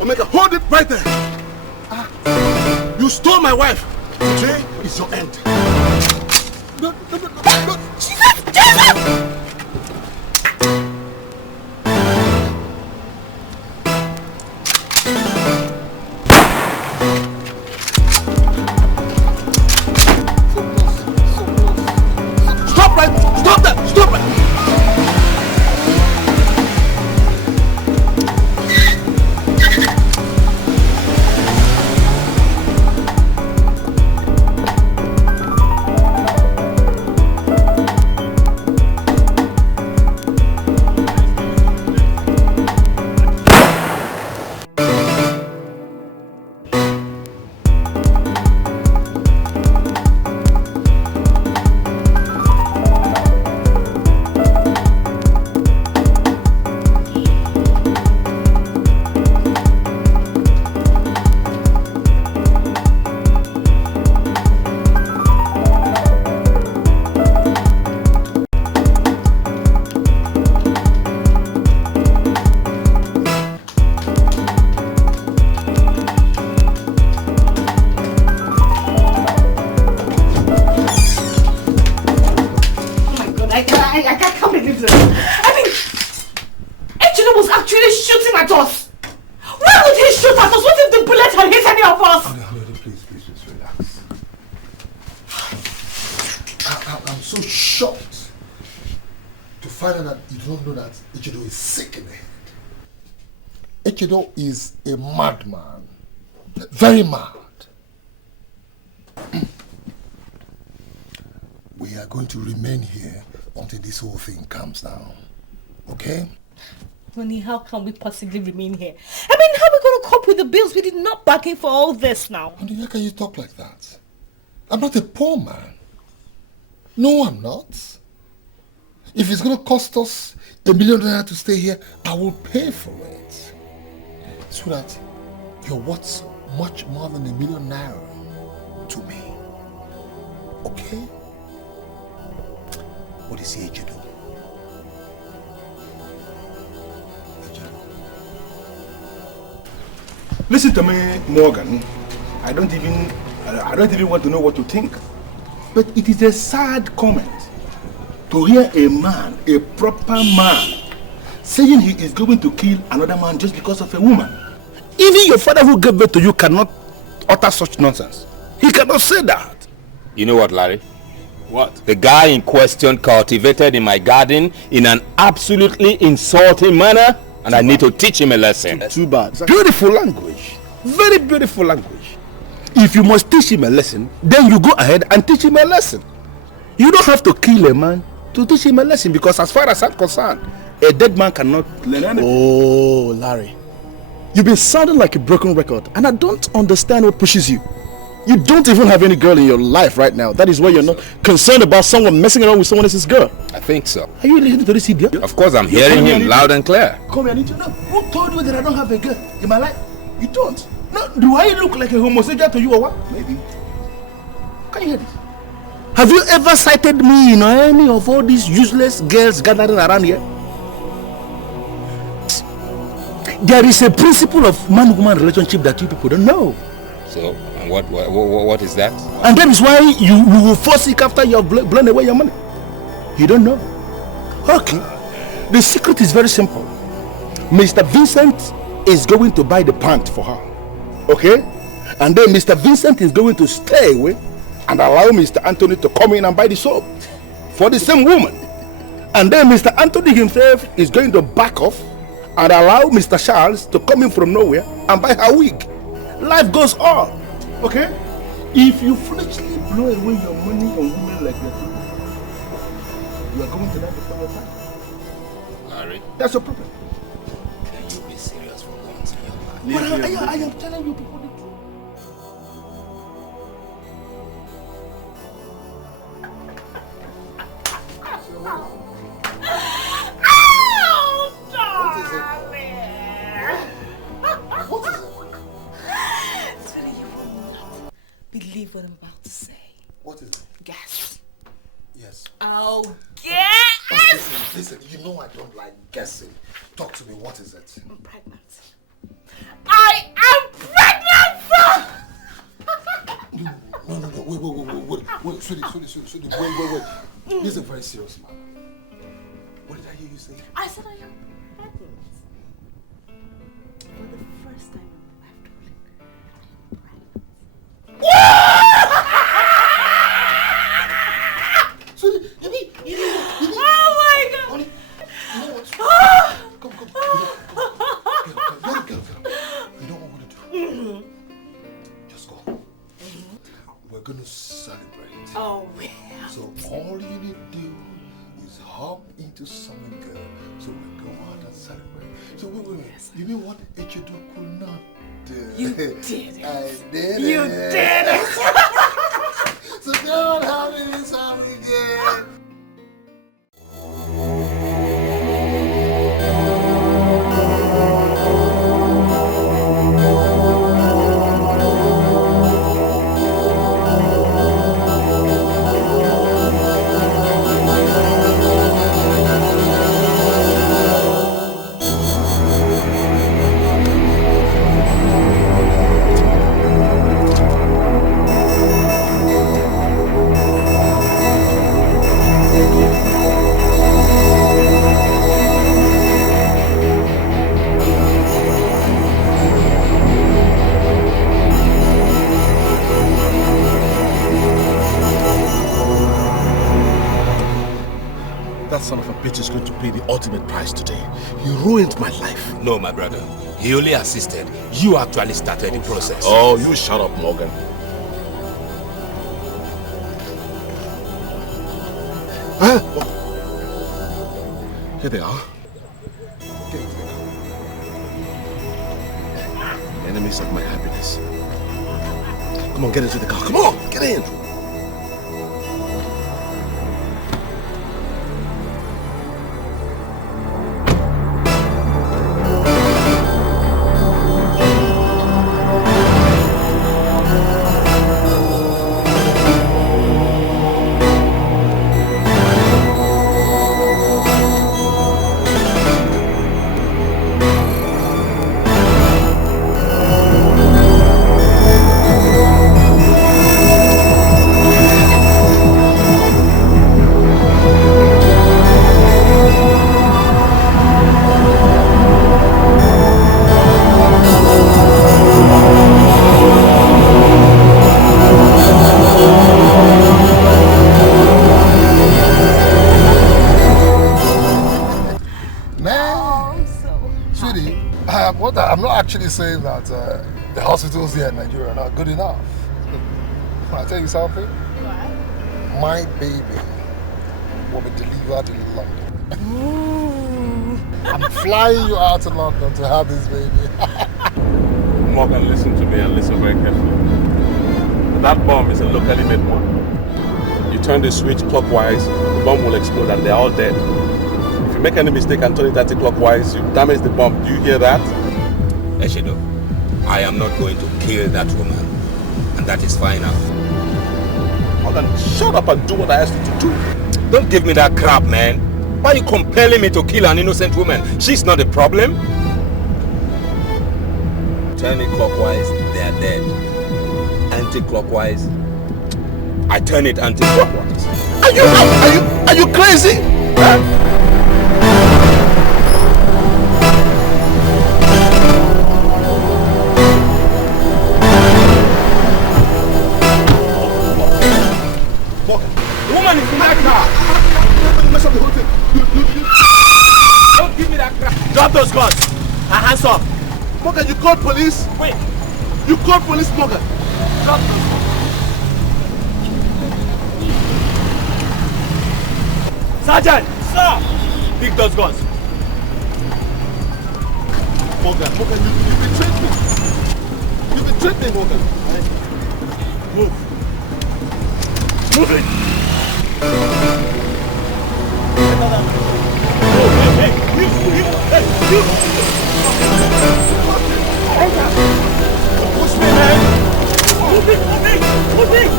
Omega, hold it right there. You stole my wife. Today is your end. No. Jesus! Stop that! Stop it! Echido is a madman, very mad. We are going to remain here until this whole thing calms down, okay? Honey, how can we possibly remain here? I mean, how are we going to cope with the bills? We did not bargain for all this now. Honey, how can you talk like that? I'm not a poor man. No, I'm not. If it's going to cost us $1 million to stay here, I will pay for it. So that you're worth much more than $1 million to me. Okay? What is he to do? Listen to me, Morgan. I don't even want to know what you think. But it is a sad comment to hear a man, a proper man, saying he is going to kill another man just because of a woman. Even your father who gave birth to you cannot utter such nonsense. He cannot say that. You know what, Larry? What? The guy in question cultivated in my garden in an absolutely insulting manner, and I need to teach him a lesson. Too bad. Beautiful language. Very beautiful language. If you must teach him a lesson, then you go ahead and teach him a lesson. You don't have to kill a man to teach him a lesson, because as far as I'm concerned, a dead man cannot learn anything. Oh, Larry. You've been sounding like a broken record, and I don't understand what pushes you. You don't even have any girl in your life right now. That is why you're not concerned about someone messing around with someone else's girl. I think so. Are you listening to this idiot? Of course, I'm hearing him loud and clear. Come here, I need to know. Who told you that I don't have a girl in my life? You don't. No, do I look like a homosexual to you or what? Maybe. Can you hear this? Have you ever cited me in any of all these useless girls gathering around here? There is a principle of man-woman relationship that you people don't know. So, what is that? And that is why you will forsake after you have blown away your money. You don't know. Okay. The secret is very simple. Mr. Vincent is going to buy the pant for her. Okay? And then Mr. Vincent is going to stay away and allow Mr. Anthony to come in and buy the soap for the same woman. And then Mr. Anthony himself is going to back off and allow Mr. Charles to come in from nowhere and buy her wig. Life goes on. Okay? If you foolishly blow away your money on women like that, you are going to die before your time. Larry, that's your problem. Can you be serious for once in your life? But I am telling you people the truth. Believe what I'm about to say. What is it? Guess. Yes. Oh, guess! Listen, you know I don't like guessing. Talk to me, what is it? I'm pregnant. I am pregnant! No, wait, sweetie, wait. This is a very serious matter. What did I hear you say? I said I am pregnant. For the first time in my life, Sweetie, you mean? Oh my God! Honey, you know what? Come. Get up. You know what we're gonna do? Just go. We're gonna celebrate. Oh, yeah. So all you need to do is hop into something good. So we go out and celebrate. So wait. Yes. You mean what Echedo could not do? You did it. I did You it. did it. So don't have it this time again. That son of a bitch is going to pay the ultimate price today. He ruined my life. No, my brother. He only assisted. You actually started the process. Oh, you shut up, Morgan. Huh? Here they are. Enemies of my happiness. Come on, get into the car. Come on, get in. I'm not actually saying that the hospitals here in Nigeria are not good enough. Can I tell you something? What? My baby will be delivered in London. Ooh. I'm flying you out to London to have this baby. Morgan, listen to me and listen very carefully. That bomb is a locally made one. You turn the switch clockwise, the bomb will explode and they're all dead. If you make any mistake and turn it anti-clockwise, you damage the bomb. Do you hear that? Eshedo, I am not going to kill that woman. And that is final. Morgan, shut up and do what I asked you to do. Don't give me that crap, man. Why are you compelling me to kill an innocent woman? She's not the problem. Turn it clockwise, they are dead. Anti-clockwise, I turn it anti-clockwise. Are you crazy? Huh? Woman is in that car. Mess up the whole thing. Don't give me that crap. Drop those guns. Hands up. Morgan, you called police? Wait. You called police, Morgan. Drop those guns. Sergeant! Sir! Pick those guns. Morgan, you betrayed me. You betrayed me, Morgan. Move. Move it. Hey, you. Push me, man. Move it.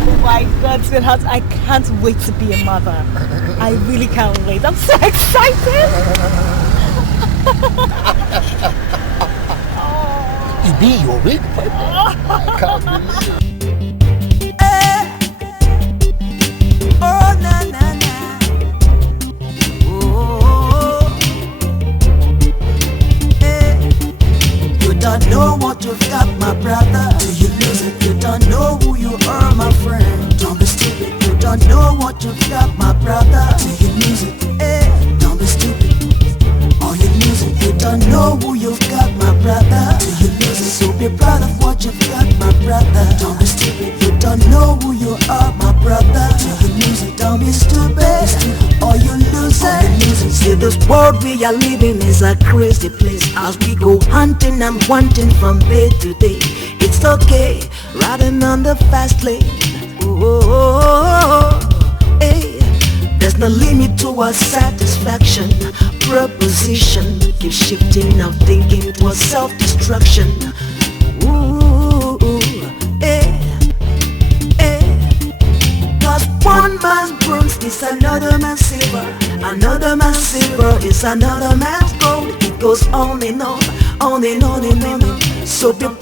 Oh my God, sweetheart, I can't wait to be a mother. I really can't wait. I'm so excited. Ibi, you're really pregnant. I can't believe it. Oh, na na na. Oh, hey. You don't know what you've got, my brother. Do you lose it? You don't know who you are, my friend. Don't be stupid. You don't know what you've got, my brother. Do you lose it? Hey, don't be stupid. Or you lose it. You don't know who you've got, my brother. Do you lose it? So be proud of what you've got, my brother. Don't be stupid. You don't know who you are, my brother. Do you lose it? Don't be stupid. Or you lose it. See, this world we are living is a crazy place. As we go hunting and wanting from day to day. It's okay, riding on the fast lane. Oh, hey. There's no limit to our satisfaction. Proposition keep shifting our thinking towards self-destruction. Ooh, hey, hey. Cause one man's bronze is another man's silver. Another man's silver is another man's gold. It goes on and on, on and on and on. So be